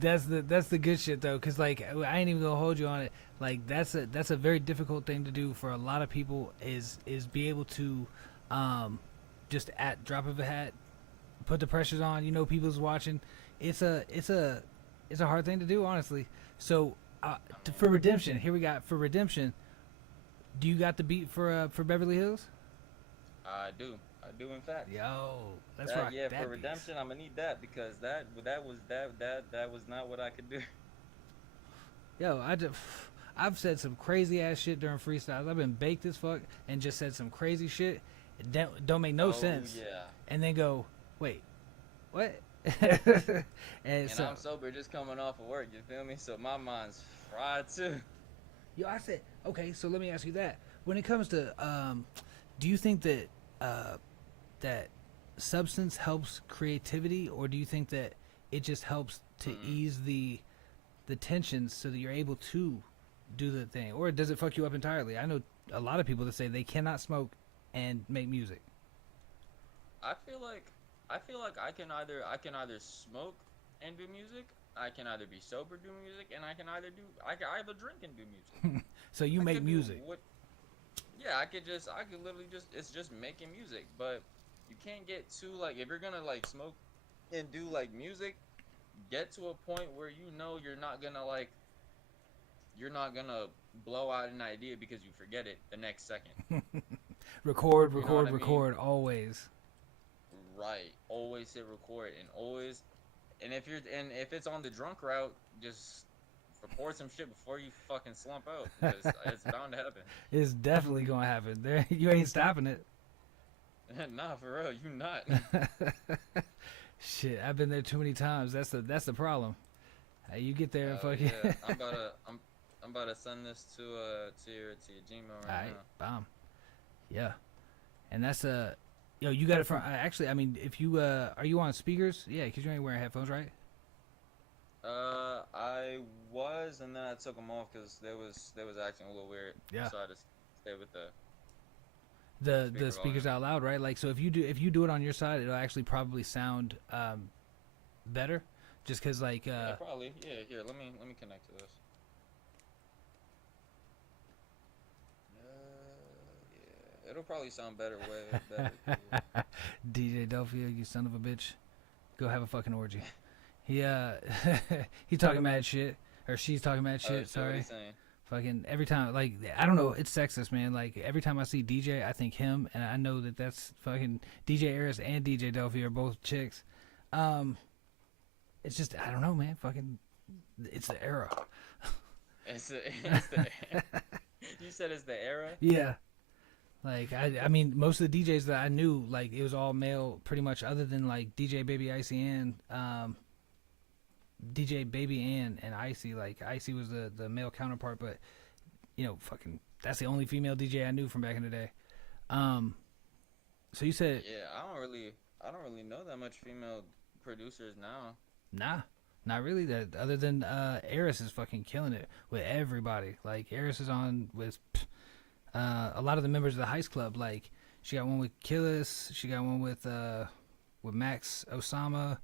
that's the good shit though, cause like I ain't even gonna hold you on it. Like that's a very difficult thing to do for a lot of people is be able to, just at drop of a hat, put the pressures on. You know, people's watching. It's a hard thing to do, honestly. So for redemption, here we got for redemption. Do you got the beat for Beverly Hills? I do. I do, in fact. Yo, let's That rock yeah, that for beat. redemption, I'm gonna need that because that was not what I could do. Yo, I've said some crazy ass shit during freestyles. I've been baked as fuck and just said some crazy shit. It don't make no Oh sense. yeah. And then go, wait, what? And so, I'm sober, just coming off of work. You feel me? So my mind's fried too. yo, I said, okay. So let me ask you that. When it comes to, do you think that that substance helps creativity, or do you think that it just helps to ease the tensions so that you're able to do the thing, or does it fuck you up entirely? I know a lot of people that say they cannot smoke and make music. I feel like I can either smoke and do music. I can either be sober do music, and I can either drink and do music. So you I make could do music. what? Yeah, I could literally just it's just making music, but you can't get too like if you're gonna like smoke and do like music, get to a point where you know you're not gonna blow out an idea because you forget it the next second. Record, You know what record, I mean? record, always. Right. Always hit record and always and if it's on the drunk route, just record some shit before you fucking slump out because it's bound to happen. It's definitely gonna happen. There, you ain't stopping it. Nah, for real, you not. Shit, I've been there too many times. That's the problem. You get there and fucking. Yeah, I'm about to send this to your Gmail right Alright, now. bomb. Yeah, and that's yo, you got it from. Actually, I mean, if you are you on speakers? Yeah, because you ain't wearing headphones, right? I was, and then I took them off because they was acting a little weird. Yeah. So I just stayed with the The speaker speakers volume. out loud, right? Like, so if you do it on your side, it'll actually probably sound better, just because like Yeah, probably. Yeah, here, let me connect to this. Yeah, it'll probably sound better, way better. DJ Delphia, you son of a bitch, go have a fucking orgy. He he talking mad shit, or she's talking mad shit. Oh, shit, what Sorry. he saying? Fucking every time, like I don't know, it's sexist, man. Like every time I see DJ, I think him, and I know that that's fucking DJ Eris and DJ Delphi are both chicks. It's just I don't know, man. Fucking, it's the era. It's the you said it's the era. Yeah, like I mean, most of the DJs that I knew, like it was all male, pretty much, other than like DJ Baby Icy and DJ Baby and Icy. Like Icy was the male counterpart, but you know, fucking that's the only female DJ I knew from back in the day. So you said Yeah, I don't really know that much female producers now. nah, not really. That other than Eris is fucking killing it with everybody. Like Eris is on with a lot of the members of the Heist Club. Like she got one with Killis, she got one with Max Osama,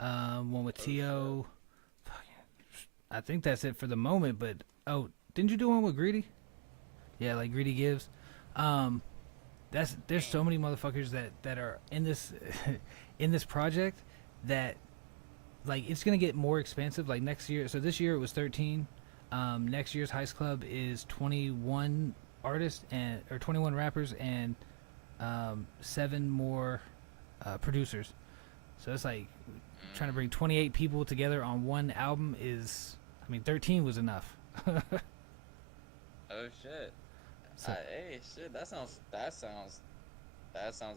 one with T.O. I think that's it for the moment. But oh, didn't you do one with Greedy? Yeah, like Greedy Gives. There's so many motherfuckers that are in this in this project that like it's gonna get more expensive. Like next year, so this year it was 13. Next year's Heist Club is 21 artists or 21 rappers and 7 more producers. So it's like trying to bring 28 people together on one album is. I mean, 13 was enough. Oh shit. So- Hey, shit. That sounds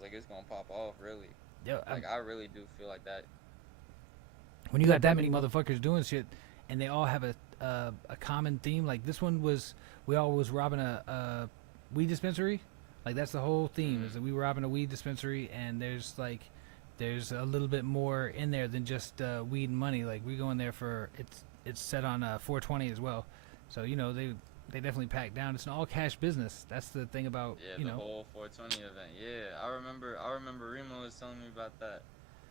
like it's gonna pop off. Really. Yo, Like I really do feel like that. when you got that many motherfuckers doing shit, and they all have a common theme, like this one was, we all was robbing a weed dispensary. Like that's the whole theme is that we were robbing a weed dispensary, and there's a little bit more in there than just weed and money. Like we go in there for it's set on 420 as well, so you know They definitely pack down. It's an all cash business. That's the thing about Yeah, you the know. whole 420 event. Yeah, I remember. I remember Remo was telling me about that.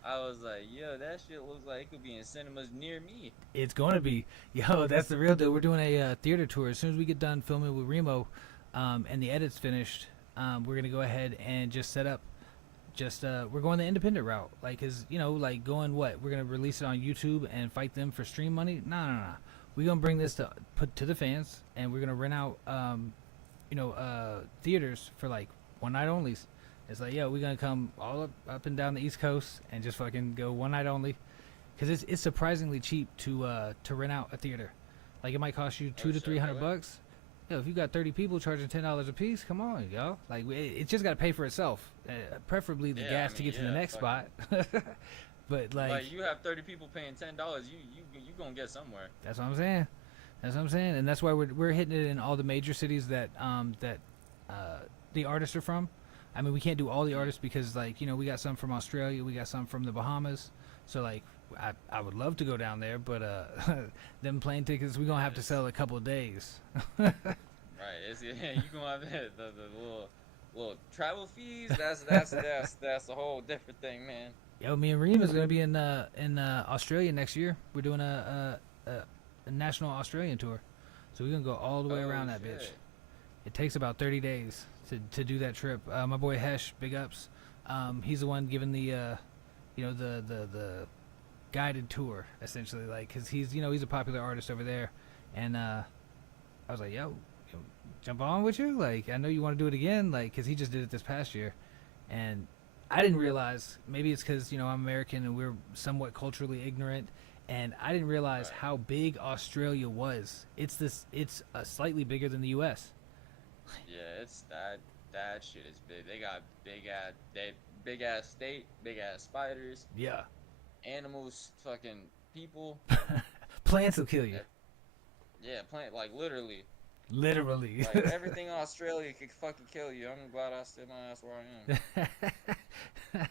I was like, yo, that shit looks like it could be in cinemas near me. It's going to be, yo. That's the real deal. We're doing a theater tour as soon as we get done filming with Remo, and the edit's finished. We're gonna go ahead and just set up. Just we're going the independent route, like, cause like going what we're gonna release it on YouTube and fight them for stream money. No, no, no. We're gonna bring this to put to the fans, and we're gonna rent out theaters for like one night onlys. It's like, yo, we're gonna come all up and down the East Coast and just fucking go one night only, because it's surprisingly cheap to rent out a theater. Like, it might cost you Oh two to shit, three hundred really? bucks. Yo, if you got 30 people charging $10 a piece, come on, yo. Like, it just got to pay for itself. Preferably the Yeah, gas I to mean, get to the yeah, next spot. But like you have 30 people paying $10, you gonna get somewhere. that's what I'm saying. That's what I'm saying, and that's why we're hitting it in all the major cities that the artists are from. I mean, we can't do all the artists because, like, we got some from Australia, we got some from the Bahamas. So, like, I would love to go down there, but them plane tickets, we're gonna have to sell a couple of days. Right. It's you gonna have the little travel fees. That's a whole different thing, man. Yo, me and Reem is gonna be in Australia next year. We're doing a national Australian tour, so we're gonna go all the way around that bitch. Shit. It takes about 30 days to do that trip. My boy Hesh, big ups. He's the one giving the the guided tour, essentially, like, cause he's a popular artist over there, and I was like, yo, jump on with you. Like, I know you want to do it again, like, cause he just did it this past year, and I didn't realize, maybe it's cause I'm American and we're somewhat culturally ignorant, and I didn't realize Right. how big Australia was. It's slightly bigger than the U.S. Yeah, it's that shit is big. They got big ass state, big ass spiders, Yeah, animals, fucking people. plants will kill you, Yeah, plant like literally. literally. Like everything in Australia could fucking kill you. I'm glad I stayed my ass where I am.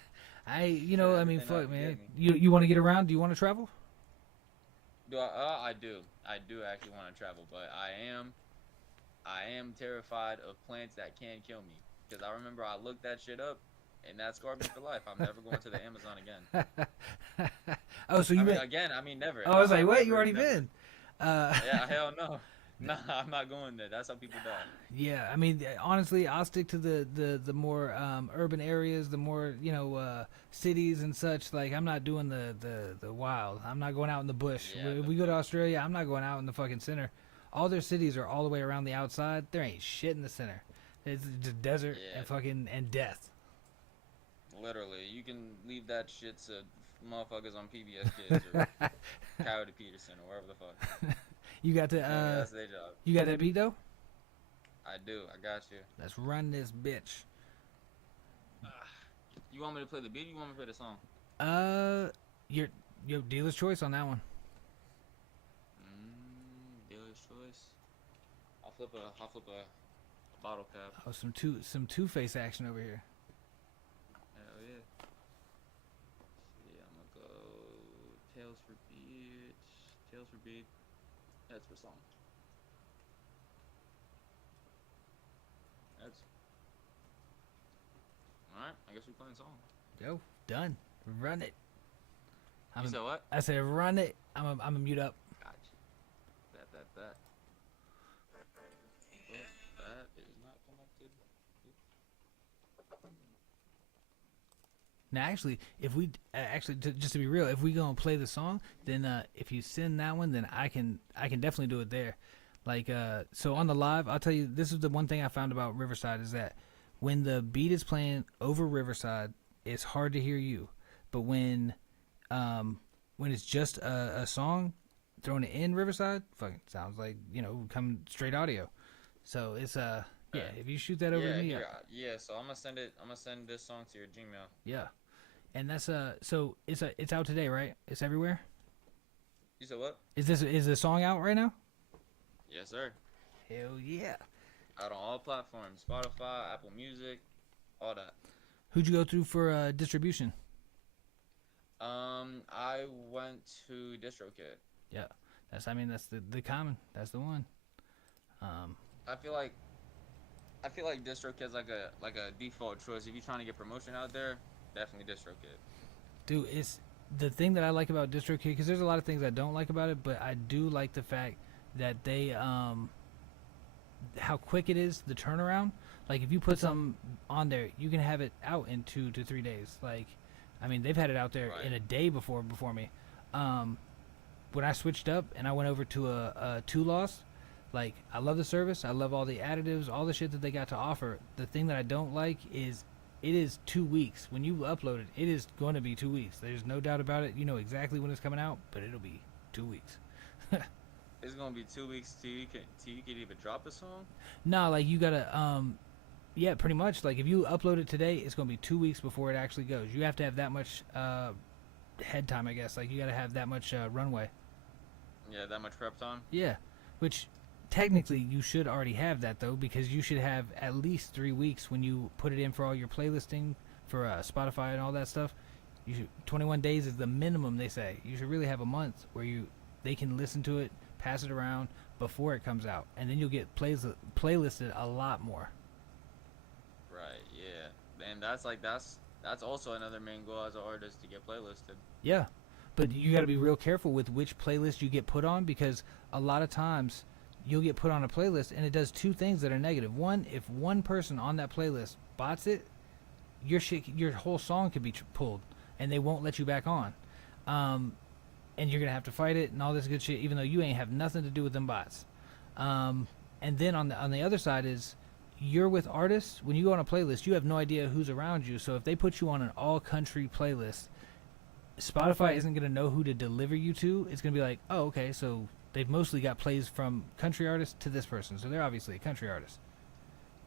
I mean, Everything fuck, else man. get me. You want to get around? Do you want to travel? Do I? I do. I do actually want to travel, but I am terrified of plants that can kill me. Because I remember I looked that shit up, and that scarred me for life. I'm never going to the Amazon again. Oh, so you I mean, been? again, I mean never. Oh, I was like, what? You Never, already never. been? Yeah, hell no. Nah, I'm not going there. That's how people die. Yeah, I mean, honestly, I'll stick to the more urban areas, the more cities and such. Like, I'm not doing the wild. I'm not going out in the bush. Yeah, If we go to Australia, I'm not going out in the fucking center. All their cities are all the way around the outside. There ain't shit in the center. It's just desert Yeah. and fucking and death. Literally, you can leave that shit to motherfuckers on PBS Kids or Coyote Peterson or wherever the fuck. You got the Yeah, that's their job. you got that beat though? I do. I got you. Let's run this bitch. You want me to play the beat? Or you want me to play the song? Your dealer's choice on that one. Dealer's choice. I'll flip a bottle cap. Oh, some Two-Face action over here. Hell yeah. Yeah, I'm gonna go Tails for beat. Tails for beat. That's for song. That's alright. I guess we're playing song. Yo, done. Run it. You said what? I said run it. I'm a mute up. Gotcha. That. Oh, that is not connected. Now, actually, if we just to be real, if we gonna play the song, then if you send that one, then I can definitely do it there. Like, so on the live, I'll tell you, this is the one thing I found about Riverside is that when the beat is playing over Riverside, it's hard to hear you. But when it's just a song, throwing it in Riverside, fucking sounds like coming straight audio. So it's yeah, if you shoot that over to me, Yeah. So I'm gonna send it. I'm gonna send this song to your Gmail. yeah. And that's so it's out today, right? It's everywhere. You said what? Is the song out right now? Yes, sir. Hell yeah. Out on all platforms: Spotify, Apple Music, all that. Who'd you go through for distribution? I went to DistroKid. Yeah, that's the common. That's the one. Um, I feel like DistroKid's like a default choice. If you're trying to get promotion out there, definitely DistroKid. Dude, it's the thing that I like about DistroKid, because there's a lot of things I don't like about it, but I do like the fact that they how quick it is, the turnaround. Like if you put something on there, you can have it out in 2 to 3 days. Like, I mean, they've had it out there in a day before me. Um, when I switched up and I went over to a two loss, like I love the service, I love all the additives, all the shit that they got to offer. The thing that I don't like is it is 2 weeks. When you upload it, it is going to be 2 weeks. There's no doubt about it. You know exactly when it's coming out, but it'll be 2 weeks. It's gonna be 2 weeks till you can even drop a song. No, like you gotta yeah, pretty much. Like if you upload it today, it's gonna be 2 weeks before it actually goes. You have to have that much head time, I guess. Like you gotta have that much runway. Yeah, that much prep time. Yeah, which technically you should already have that though, because you should have at least 3 weeks when you put it in for all your playlisting for Spotify and all that stuff. You should, 21 days is the minimum, they say. You should really have a month where they can listen to it, pass it around before it comes out, and then you'll get playlisted a lot more. Right. Yeah. And that's also another main goal as an artist, to get playlisted. Yeah, but you got to be real careful with which playlist you get put on, because a lot of times you'll get put on a playlist and it does two things that are negative. One, if one person on that playlist bots it, your whole song could be pulled and they won't let you back on. And you're gonna have to fight it and all this good shit, even though you ain't have nothing to do with them bots. And then on the other side is, you're with artists. When you go on a playlist, you have no idea who's around you. So if they put you on an all country playlist, Spotify isn't gonna know who to deliver you to. It's gonna be like, oh, okay, so they've mostly got plays from country artists to this person, so they're obviously a country artist.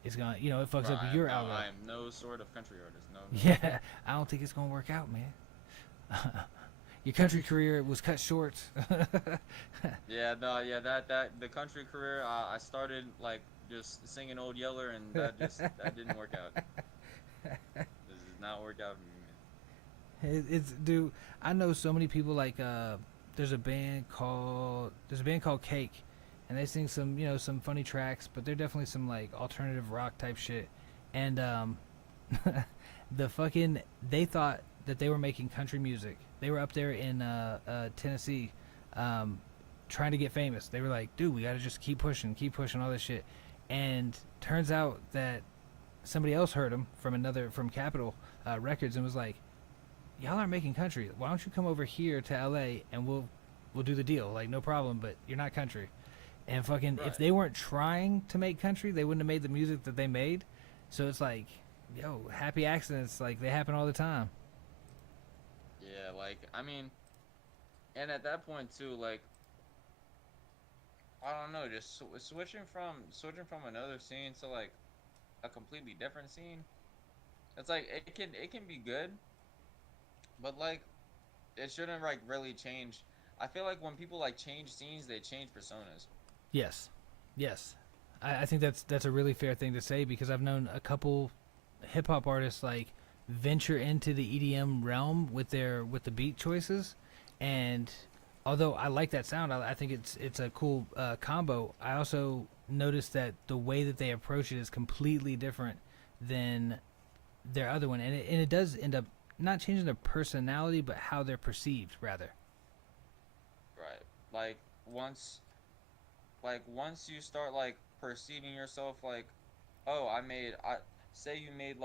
It's gonna, it fucks up your algorithm. I am no sort of country artist. No. Yeah, I don't think it's gonna work out, man. Your country career was cut short. Yeah, no, yeah, that the country career, I started like just singing Old Yeller, and that didn't work out. This does not work out for me, man. It's dude. I know so many people like there's a band called Cake, and they sing some funny tracks, but they're definitely some like alternative rock type shit. And they thought that they were making country music. They were up there in Tennessee, trying to get famous. They were like, dude, we gotta just keep pushing all this shit. And turns out that somebody else heard them from Capitol Records and was like, y'all aren't making country. Why don't you come over here to LA and we'll do the deal? Like, no problem, but you're not country. And fucking, if they weren't trying to make country, they wouldn't have made the music that they made. So it's like, yo, happy accidents, like, they happen all the time. Yeah, like, I mean, and at that point too, like, I don't know, just switching from another scene to like a completely different scene. It's like it can be good, but like it shouldn't like really change. I feel like when people like change scenes, they change personas. Yes. I think that's a really fair thing to say, because I've known a couple hip hop artists like venture into the EDM realm with the beat choices, and although I like that sound, I think it's a cool combo. I also noticed that the way that they approach it is completely different than their other one, and it does end up not changing their personality, but how they're perceived rather. Right. Like once you start like perceiving yourself like, oh, say you made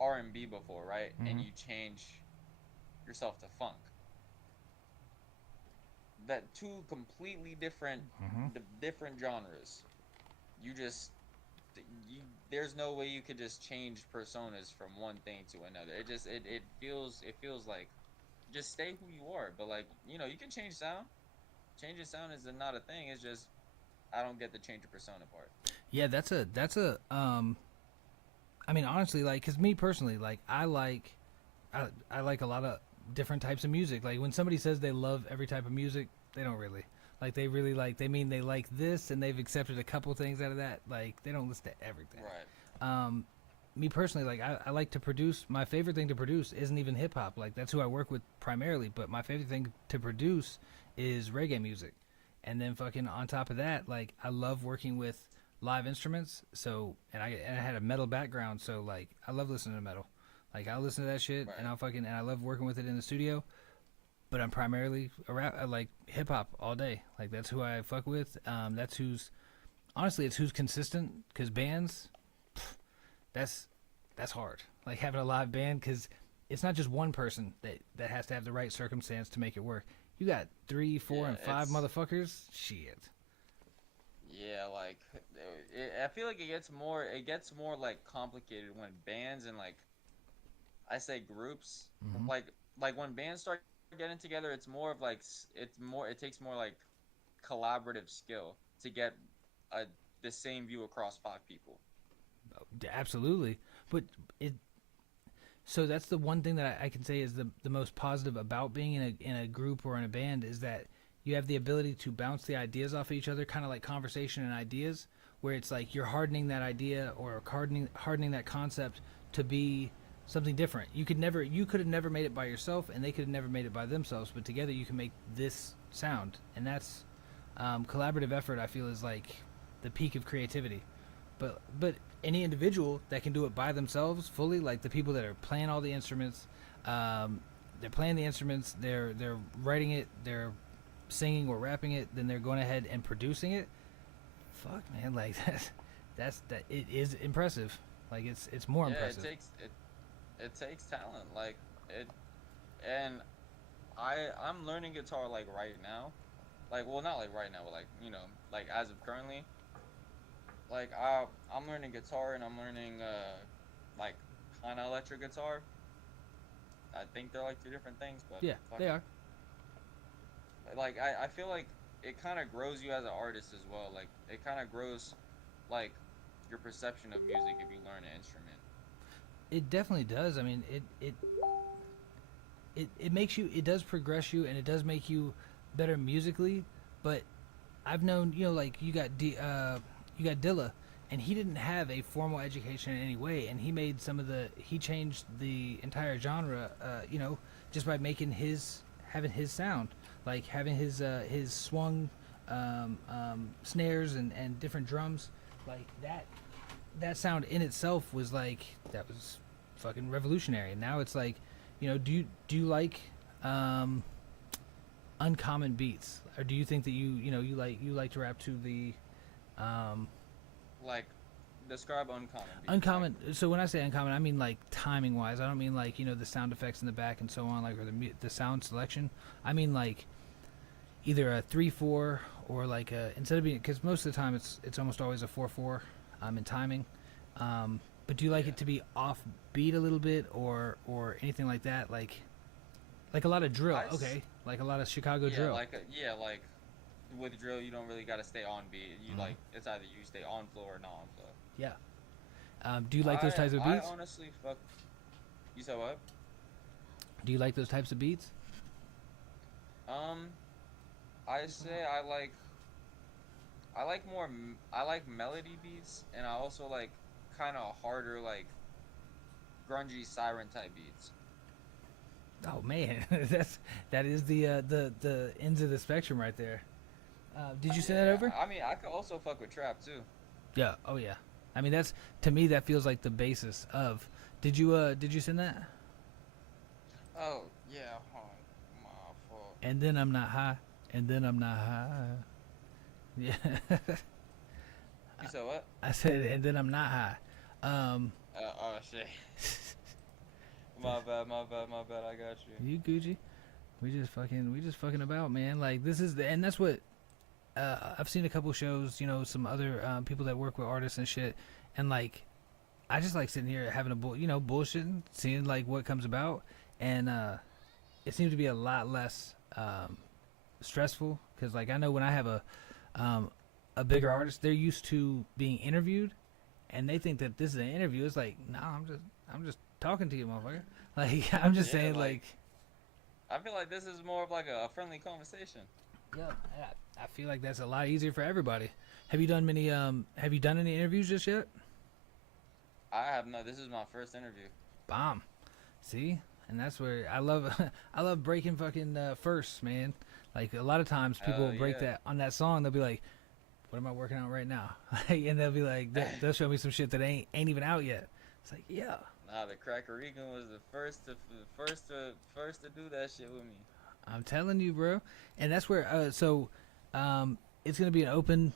R&B before, right? Mm-hmm. And you change yourself to funk. That two completely different different genres. There's no way you could just change personas from one thing to another. It feels like just stay who you are, but like, you can change sound. Changing sound is not a thing. It's just I don't get the change of persona part. Yeah, that's a I mean, honestly, like, cause me personally, like, I like a lot of different types of music. Like when somebody says they love every type of music, they don't really. Like they really like, they mean they like this and they've accepted a couple things out of that. Like they don't listen to everything. Right. Me personally, like I like to produce. My favorite thing to produce isn't even hip hop. Like that's who I work with primarily. But my favorite thing to produce is reggae music. And then fucking on top of that, like I love working with live instruments. So and I had a metal background, so like I love listening to metal. Like I'll listen to that shit, Right. and I love working with it in the studio. But I'm primarily a rap, like hip hop all day. Like that's who I fuck with. That's who's honestly it's who's consistent. Cause bands, that's hard. Like having a live band, because it's not just one person that has to have the right circumstance to make it work. You got 3, 4, Yeah, and 5 it's motherfuckers. Shit. yeah, like I feel like it gets more like complicated when bands and like I say groups Hmm. like when bands start getting together, it's more of like it takes more like collaborative skill to get a the same view across 5 people. Absolutely. But it so that's the one thing that I can say is the most positive about being in a group or in a band is that you have the ability to bounce the ideas off of each other, kind of like conversation and ideas, where it's like you're hardening that idea or hardening that concept to be something different. You could have never made it by yourself, and they could have never made it by themselves, but together you can make this sound, and that's collaborative effort. I feel is like the peak of creativity. But any individual that can do it by themselves fully, like the people that are playing all the instruments, they're playing the instruments, they're writing it, they're singing or rapping it, then they're going ahead and producing it. Fuck, man, like that it is impressive. Like it's more Yeah, impressive. it takes talent like it and I'm learning guitar like right now. Like well not like right now, but like, like as of currently, like I'm learning guitar and I'm learning like kind of electric guitar. I think they're like 2 different things, but Yeah, fuck they it. are. Like I feel like it kind of grows you as an artist as well. Like it kind of grows like your perception of music if you learn an instrument. It definitely does. I mean, it makes you. It does progress you, and it does make you better musically. But I've known, like you got Dilla, and he didn't have a formal education in any way, and he changed the entire genre, just by having his sound, like having his swung snares and different drums, like that sound in itself was like that was fucking revolutionary. And now it's like, do you like um, uncommon beats, or do you think that you like to rap to the um, Like describe uncommon beats. Like uncommon? So when I say uncommon, I mean like timing wise. I don't mean like the sound effects in the back and so on, like or the sound selection. I mean like either a 3/4 or like instead of being, because most of the time it's almost always a 4/4 in timing. But do you like yeah. it to be off beat a little bit or anything like that? Like a lot of drill, okay? Like a lot of Chicago Yeah, drill. like with drill you don't really got to stay on beat. You Mhm. like it's either you stay on flow or not on flow. Yeah. Do you like those types of I beats? honestly fuck. You said what? Do you like those types of beats? Um, I say I like melody beats, and I also like kind of harder like grungy siren type beats. Oh man, that is the ends of the spectrum right there. Did you send that Yeah, over? I mean I could also fuck with trap too. Yeah. Oh yeah. I mean that's to me that feels like the basis of. Did you send that? Oh yeah, hold on, my fault. And then I'm not high. And then I'm not high. Yeah. You said what? I said and then I'm not high. Oh shit. My bad, my bad, my bad. I got you. You Gucci. We just fucking about, man. Like this is and that's what I've seen a couple shows, some other people that work with artists and shit, and like I just like sitting here having bullshitting, seeing like what comes about, and it seems to be a lot less stressful because like I know when I have a bigger artist, they're used to being interviewed, and they think that this is an interview. It's like, no, I'm just talking to you, motherfucker. Like I'm just Yeah, saying, like, I feel like this is more of like a friendly conversation. yeah, I feel like that's a lot easier for everybody. Have you done many? Have you done any interviews just yet? I have no. This is my first interview. Bomb. See, and that's where I love I love breaking fucking firsts, man. Like a lot of times people Hell will break yeah. that on that song. They'll be like, "What am I working on right now?" And they'll be like, they'll show me some shit that ain't even out yet. It's like, yeah, Nah, the Crackerican was the first to do that shit with me. I'm telling you, bro. And that's where it's gonna be an open.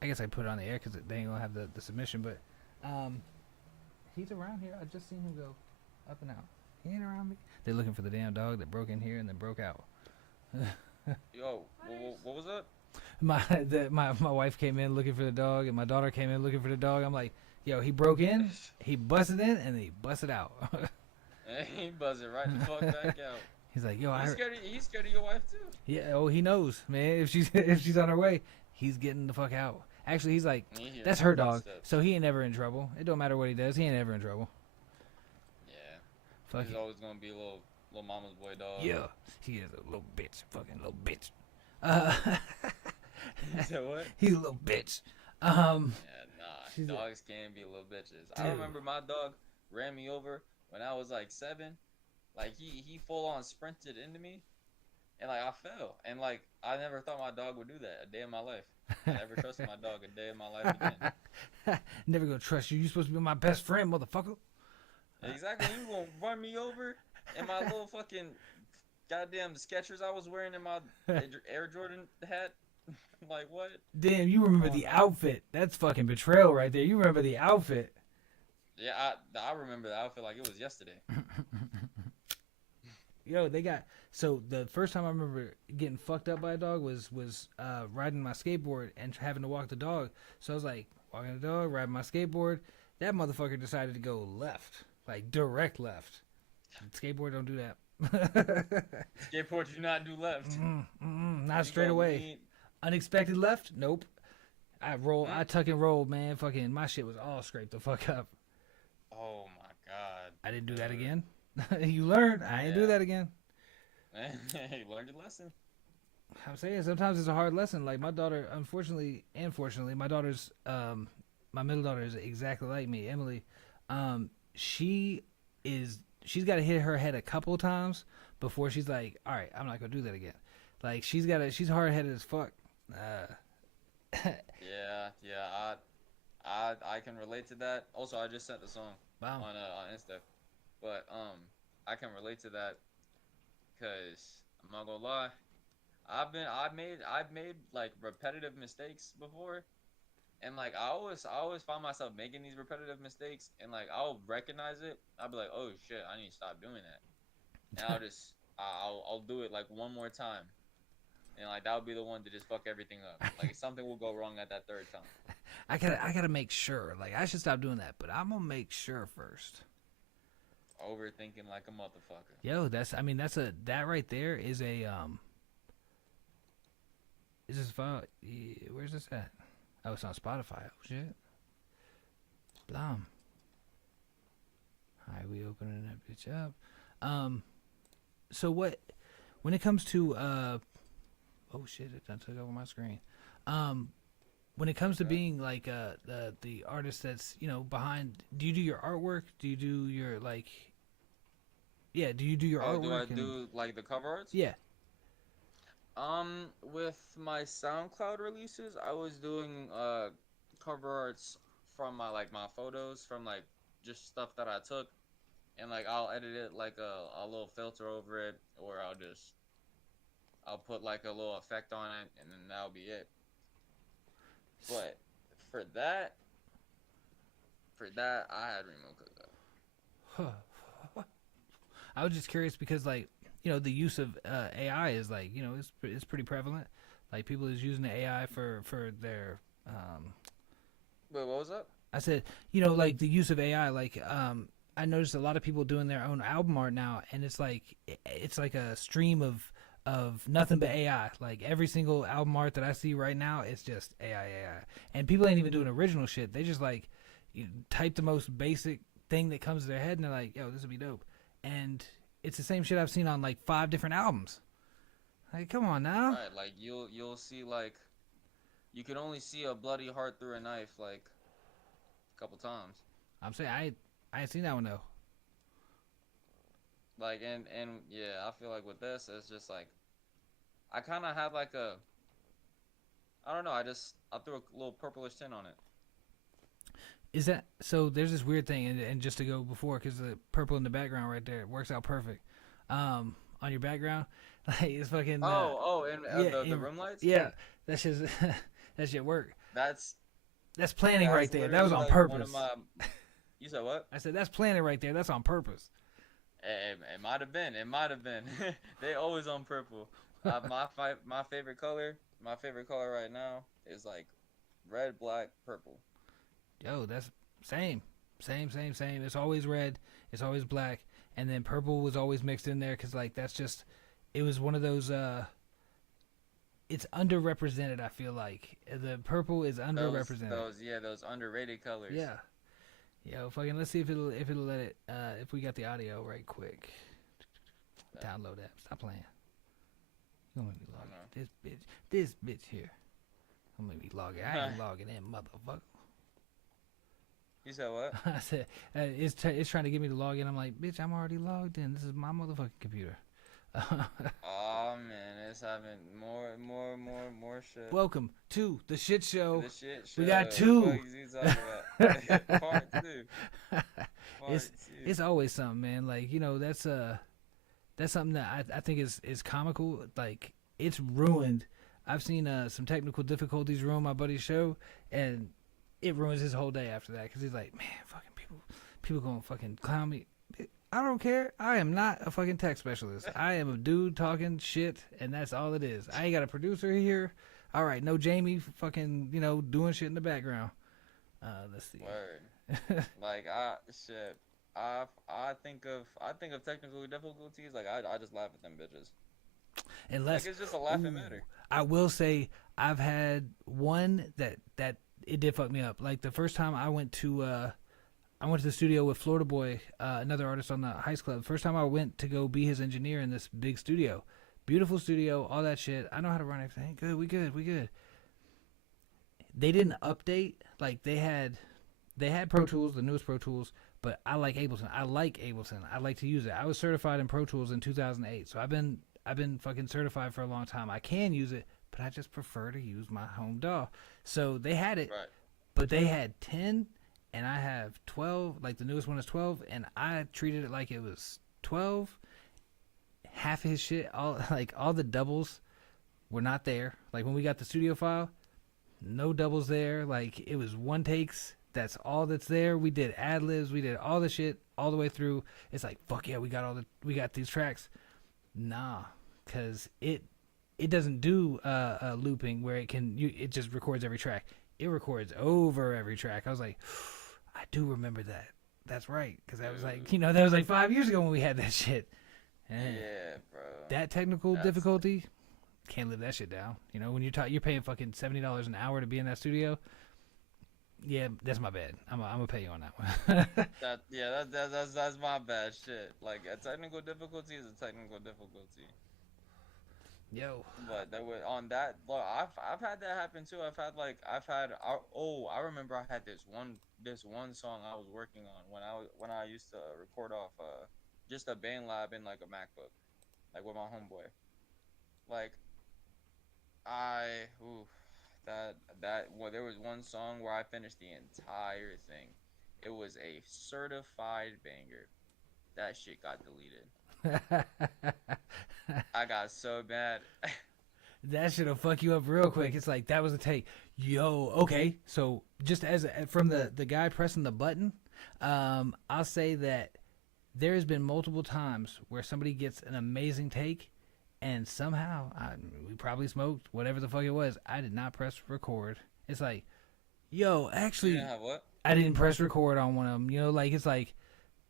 I guess I put it on the air because they ain't gonna have the submission, but he's around here. I just seen him go up and out. He ain't around me. They're looking for the damn dog that broke in here and then broke out. Yo, what was up? My wife came in looking for the dog, and my daughter came in looking for the dog. I'm like, yo, he broke in, he busted in, and he busted out. And he buzzing right the fuck back out. He's like, yo, He's scared of your wife too. yeah, oh, he knows, man. If she's on her way, he's getting the fuck out. Actually, he's like, that's her dog, so he ain't never in trouble. It don't matter what he does, he ain't ever in trouble. Yeah. Fuck He's it. always gonna be a little mama's boy dog. Yeah, he is a little bitch, fucking little bitch. You said what? He's a little bitch. Yeah, nah. Dogs can be little bitches. Dude. I remember my dog ran me over when I was like 7. Like he full on sprinted into me, and like I fell. And like I never thought my dog would do that a day in my life. I never trusted my dog a day in my life again. Never gonna trust you. You supposed to be my best friend, motherfucker. Exactly. You gonna run me over in my little fucking goddamn Skechers I was wearing in my Air Jordan hat? Like what? Damn, you remember the outfit. That's fucking betrayal right there. You remember the outfit. Yeah, I remember the outfit like it was yesterday. Yo, they got so the first time I remember getting fucked up by a dog was riding my skateboard and having to walk the dog. So I was like walking the dog, riding my skateboard. That motherfucker decided to go left, like direct left. Skateboard don't do that. Skateboard do not do left. Not straight away. Unexpected left? Nope. I tuck and roll, man. Fucking my shit was all scraped the fuck up. Oh my god. I didn't do that again. You learned. I ain't do that again. You learned your lesson. I'm saying sometimes it's a hard lesson. Like my daughter, unfortunately and fortunately, my daughter's my middle daughter is exactly like me, Emily. She's got to hit her head a couple of times before she's like, all right, I'm not gonna do that again. Like she's hard headed as fuck. Yeah. I can relate to that. Also, I just sent the song Wow. on Insta, but I can relate to that because I'm not gonna lie, I've made like repetitive mistakes before, and like I always find myself making these repetitive mistakes, and like I'll recognize it. I'll be like, oh shit, I need to stop doing that, and I'll do it like one more time. And like that would be the one to just fuck everything up. Like something will go wrong at that third time. I gotta make sure. Like I should stop doing that, but I'm gonna make sure first. Overthinking like a motherfucker. Yo, that right there is a Is this file? Yeah, where's this at? Oh, it's on Spotify. Oh shit. Blam. Alright, we opening that bitch up. So what? When it comes to oh shit, it done took over my screen. When it comes to being like the artist that's behind, do you do your artwork? Do you do your like? Yeah, do you do your artwork? Do I do like the cover arts? Yeah. With my SoundCloud releases, I was doing cover arts from my photos, from like just stuff that I took, and like I'll edit it like a little filter over it, or I'll put like a little effect on it, and then that'll be it. But for that, I had Remo cook up. I was just curious because like the use of AI is like it's pretty prevalent. Like people is using the AI for their Wait, what was that? I said like the use of AI. Like I noticed a lot of people doing their own album art now, and it's like a stream of nothing but AI. Like every single album art that I see right now, it's just AI, and people ain't even doing original shit. They just like type the most basic thing that comes to their head, and they're like, "Yo, this would be dope." And it's the same shit I've seen on like 5 different albums. Like, come on now. Right, like you'll see like you can only see a bloody heart through a knife like a couple times. I'm saying I ain't seen that one though. Like and yeah, I feel like with this, it's just like I kind of had like a, I don't know. I threw a little purplish tint on it. Is that so? There's this weird thing, and just to go before, because the purple in the background right there, it works out perfect. On your background, like it's fucking And yeah, the room lights. yeah. That's just that shit work. That's That's planning right that's there. That was literally on like one of purpose. my. You said what? I said that's planning right there. That's on purpose. It might have been. It might have been. They always on purple. My favorite color. My favorite color right now is like red, black, purple. Yo, that's same. It's always red. It's always black, and then purple was always mixed in there because like that's just it was one of those. It's underrepresented. I feel like the purple is underrepresented. Those underrated colors. Yeah. Yo, fucking. Let's see if it'll let it. If we got the audio right quick. Download that. Stop playing. You gonna make me log in. This bitch here. I'm gonna be logging. I ain't logging in, motherfucker. You said what? I said it's trying to get me to log in. I'm like, bitch, I'm already logged in. This is my motherfucking computer. Oh man, it's having more shit. Welcome to the shit show. The shit show. We got two. What is he talking about? Part two. It's always something, man. Like that's something that I think is comical. Like it's ruined. I've seen some technical difficulties ruin my buddy's show, and it ruins his whole day after that because he's like, man, fucking people gonna fucking clown me. I don't care. I am not a fucking tech specialist. I am a dude talking shit, and that's all it is. I ain't got a producer here. All right, no Jamie fucking doing shit in the background. Let's see. Word. Like shit. I think of technical difficulties. Like I just laugh at them bitches. Unless like it's just a laughing matter. I will say I've had one that it did fuck me up. Like the first time I went to the studio with Florida Boy, another artist on the Heist Club. First time I went to go be his engineer in this big studio. Beautiful studio, all that shit. I know how to run everything. Good, we good. They didn't update. Like they had Pro Tools, the newest Pro Tools, but I like Ableton. I like to use it. I was certified in Pro Tools in 2008. So I've been fucking certified for a long time. I can use it, but I just prefer to use my home DAW. So they had it, right. But they had 10 and I have 12, like the newest one is 12, and I treated it like it was 12. Half of his shit, all the doubles were not there. Like when we got the studio file, no doubles there. Like it was one takes. That's all that's there. We did ad libs. We did all the shit all the way through. It's like, fuck yeah, we got these tracks. Nah, cause it doesn't do looping where it just records every track. It records over every track. I was like, I do remember that. That's right, because that was like that was like 5 years ago when we had that shit. And yeah, bro. That technical difficulty, can't live that shit down. When you're paying fucking $70 an hour to be in that studio. Yeah, that's my bad. I'm gonna pay you on that one. That's my bad shit. Like a technical difficulty is a technical difficulty. Yo. But on that. Look, I've had that happen too. I remember I had this one song I was working on when I used to record off just a band lab in like a MacBook, like with my homeboy. Like there was one song where I finished the entire thing. It was a certified banger. That shit got deleted. I got so bad. That shit'll fuck you up real quick. It's like that was a take. Yo, okay. So just from the guy pressing the button, I'll say that there has been multiple times where somebody gets an amazing take, and somehow we probably smoked whatever the fuck it was. I did not press record. It's like, yo, actually, what? I didn't press record on one of them. It's like,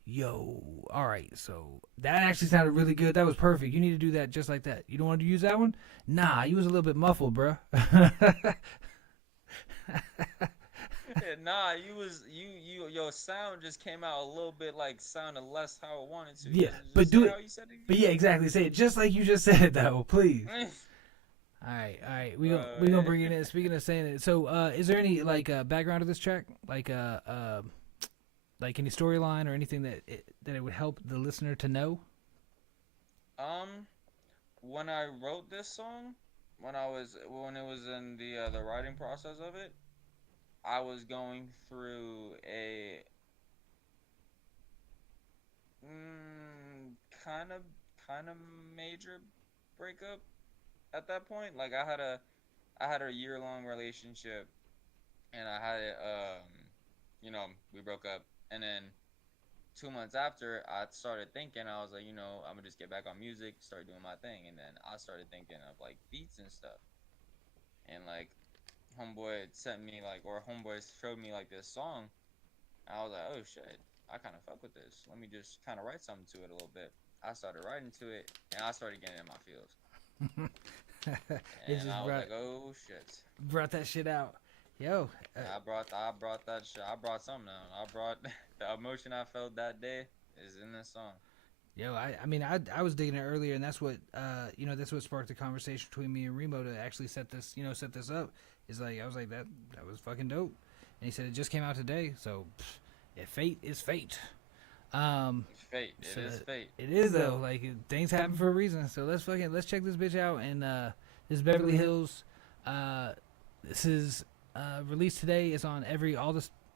yo, all right, so that actually sounded really good. That was perfect. You need to do that just like that. You don't want to use that one? Nah, you was a little bit muffled, bruh. Nah, your sound just came out a little bit like sounded less how it wanted to. Yeah, but do it. But yeah, exactly. Say it just like you just said it, though, please. All right. We gonna bring it in. Speaking of saying it, so is there any background to this track, like any storyline or anything that it would help the listener to know? when I wrote this song, when it was in the writing process of it, I was going through a mm, kind of kind of major breakup at that point. Like I had a year long relationship, and I had it you know, we broke up, and then 2 months after, I started thinking, I was like, you know, I'm gonna just get back on music, start doing my thing, and then I started thinking of like beats and stuff, and like homeboy sent me like, or homeboy showed me like this song, and I was like, oh shit, I kind of fuck with this. Let me just kind of write something to it a little bit. I started writing to it, and I started getting in my feels, It and just I was like, oh shit. brought that shit out. Yo, I brought that shit. I brought something out. I brought the emotion I felt that day is in this song. yo, I mean, I was digging it earlier, and that's what, you know, that's what sparked the conversation between me and Remo to actually set this, you know, set this up. Is like I was like that was fucking dope, and he said it just came out today, so if fate is fate. It's fate. It So is fate. it is though. Like things happen for a reason. So let's check this bitch out. And this is Beverly Hills. This is released today. It's on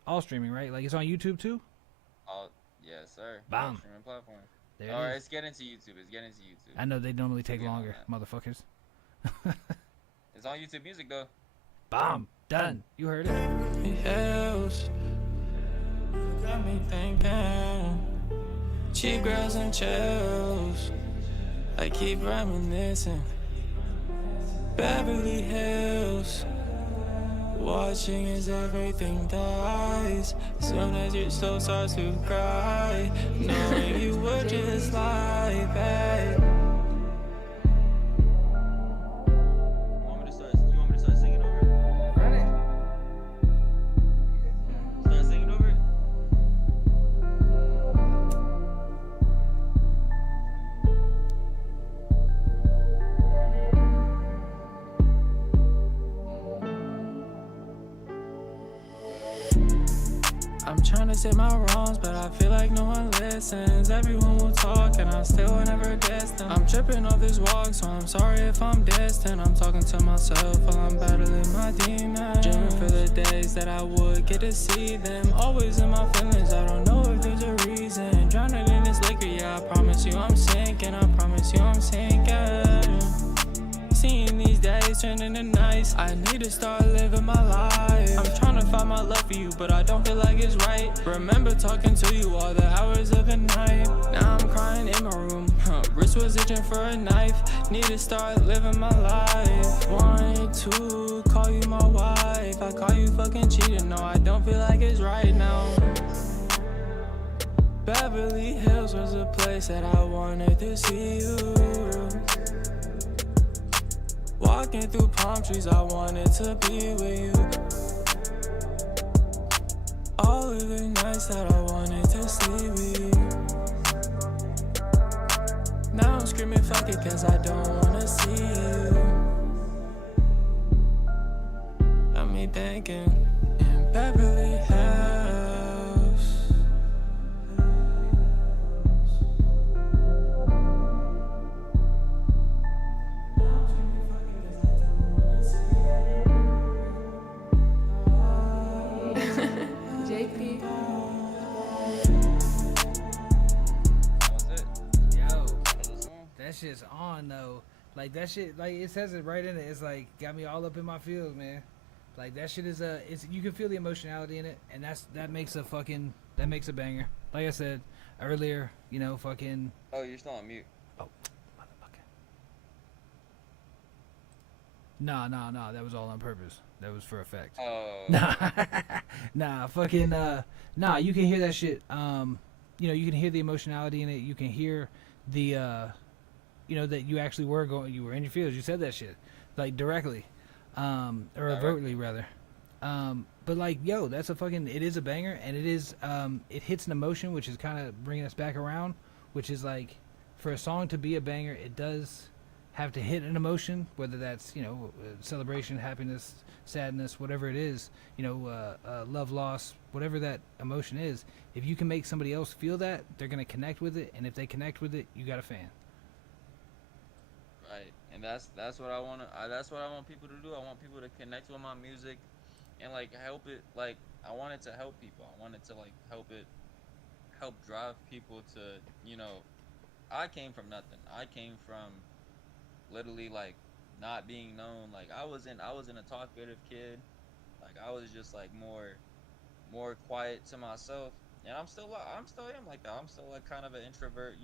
all streaming, right? Like it's on YouTube too. Oh, yes, sir. Bam. Streaming platform. There All it right, is. it's getting to YouTube. It's getting to YouTube. I know they normally take Get on longer, that. motherfuckers. It's on YouTube Music though. Bomb. Done. You heard it. Hills got me thinking. Cheap girls and chills. I keep reminiscing. Beverly Hills. Watching as everything dies. Soon as your soul starts to cry, knowing you were just like that. You want me to start singing over it? Ready? Start singing over it? I'm trying to say my wrongs, but I feel like no one listens. Everyone will talk, and I still will never diss them. I'm tripping off this walk, so I'm sorry if I'm distant. I'm talking to myself while I'm battling my demons. Dreaming for the days that I would get to see them. Always in my feelings, I don't know if there's a reason. Drowning in this liquor, yeah, I promise you I'm sinking. I promise you I'm sinking. Seeing these days turning to nights, I need to start living my life. I'm trying to find my love for you, but I don't feel like it's right. Remember talking to you all the hours of the night. Now I'm crying in my room, wrist was itching for a knife. Need to start living my life. Wanted to call you my wife, I call you fucking cheating. No, I don't feel like it's right now. Beverly Hills was a place that I wanted to see you. Walking through palm trees, I wanted to be with you. All of the nights that I wanted to sleep with you. Now I'm screaming fuck it, cause I don't wanna see you. Got me thinking in Beverly Hills. JP. That was it. Yo, That was the song. that shit's on though. Like that shit, like it says it right in it. It's like got me all up in my feels, man. Like that shit is it's you can feel the emotionality in it, and that makes a banger. Like I said earlier, you know, fucking Oh, you're still on mute. motherfucker. Nah, that was all on purpose. That was for effect. Oh. Nah, fucking nah. You can hear that shit. You know, you can hear the emotionality in it. You can hear the you know, that you actually you were in your feels. You said that shit like directly, or overtly rather. But like, yo, that's it is a banger, and it is it hits an emotion, which is kind of bringing us back around, which is like, for a song to be a banger, it does have to hit an emotion, whether that's, you know, celebration, happiness, sadness, whatever it is, you know, love, loss, whatever that emotion is. If you can make somebody else feel that, they're gonna connect with it, and if they connect with it, you got a fan. Right, and that's what I want to. That's what I want people to do. I want people to connect with my music, and like help it. Like I want it to help people. I want it to like help drive people to I came from nothing. I came from literally like not being known. Like I was in a talkative kid. Like I was just like more quiet to myself, and I'm still am like that. I'm still like kind of an introvert,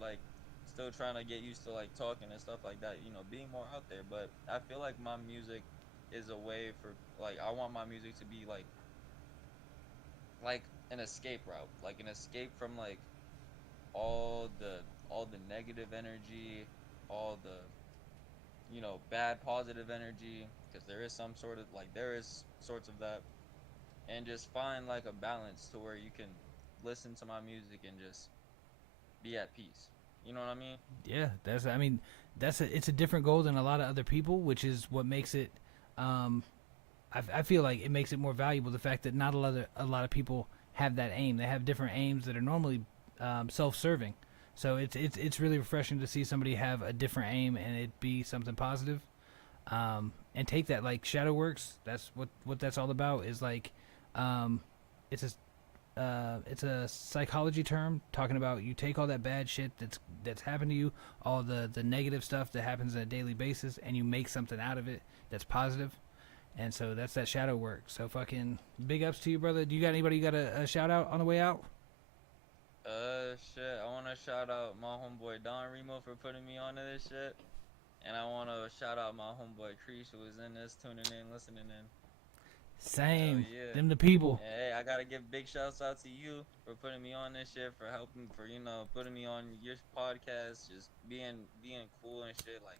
like still trying to get used to like talking and stuff like that, being more out there. But I feel like my music is a way for like I want my music to be like an escape route, like an escape from like all the negative energy, all the bad positive energy, because there is some sort of like there is sorts of that, and just find like a balance to where you can listen to my music and just be at peace. You know what I mean? Yeah, that's. I mean, it's a different goal than a lot of other people, which is what makes it. Um, I feel like it makes it more valuable. The fact that not a lot of people have that aim. They have different aims that are normally self-serving. So it's really refreshing to see somebody have a different aim and it be something positive. And take that like shadow works. That's what that's all about. Is like, um, it's a it's a psychology term talking about you take all that bad shit that's happened to you, all the negative stuff that happens on a daily basis, and you make something out of it that's positive. And so that's that shadow work. So fucking big ups to you, brother. Do you got anybody you got a shout out on the way out? Shit. I want to shout out my homeboy Don Remo for putting me onto this shit, and I want to shout out my homeboy Creesh who was in this, tuning in, listening in. Hell Same. yeah. Them the people. And hey, I gotta give big shouts out to you for putting me on this shit, for helping, for putting me on your podcast, just being cool and shit. Like,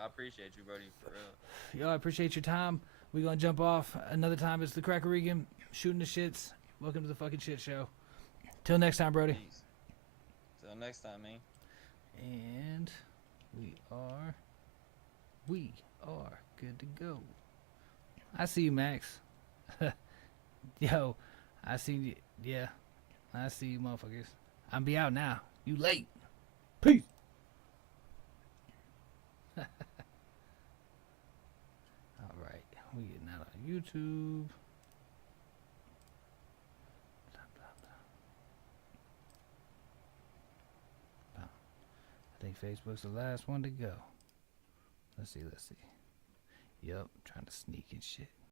I appreciate you, Brody, for real. Yo, I appreciate your time. We gonna jump off another time. It's the Crackerigan shooting the shits. Welcome to the fucking shit show. Till next time, Brody. Peace. Till next time, man. And we are good to go. I see you, Max. Yo, I see you. Yeah, I see you, motherfuckers. I'm be out now. You late. Peace. All right, we getting out on YouTube. I think Facebook's the last one to go. Let's see. Yup, trying to sneak and shit.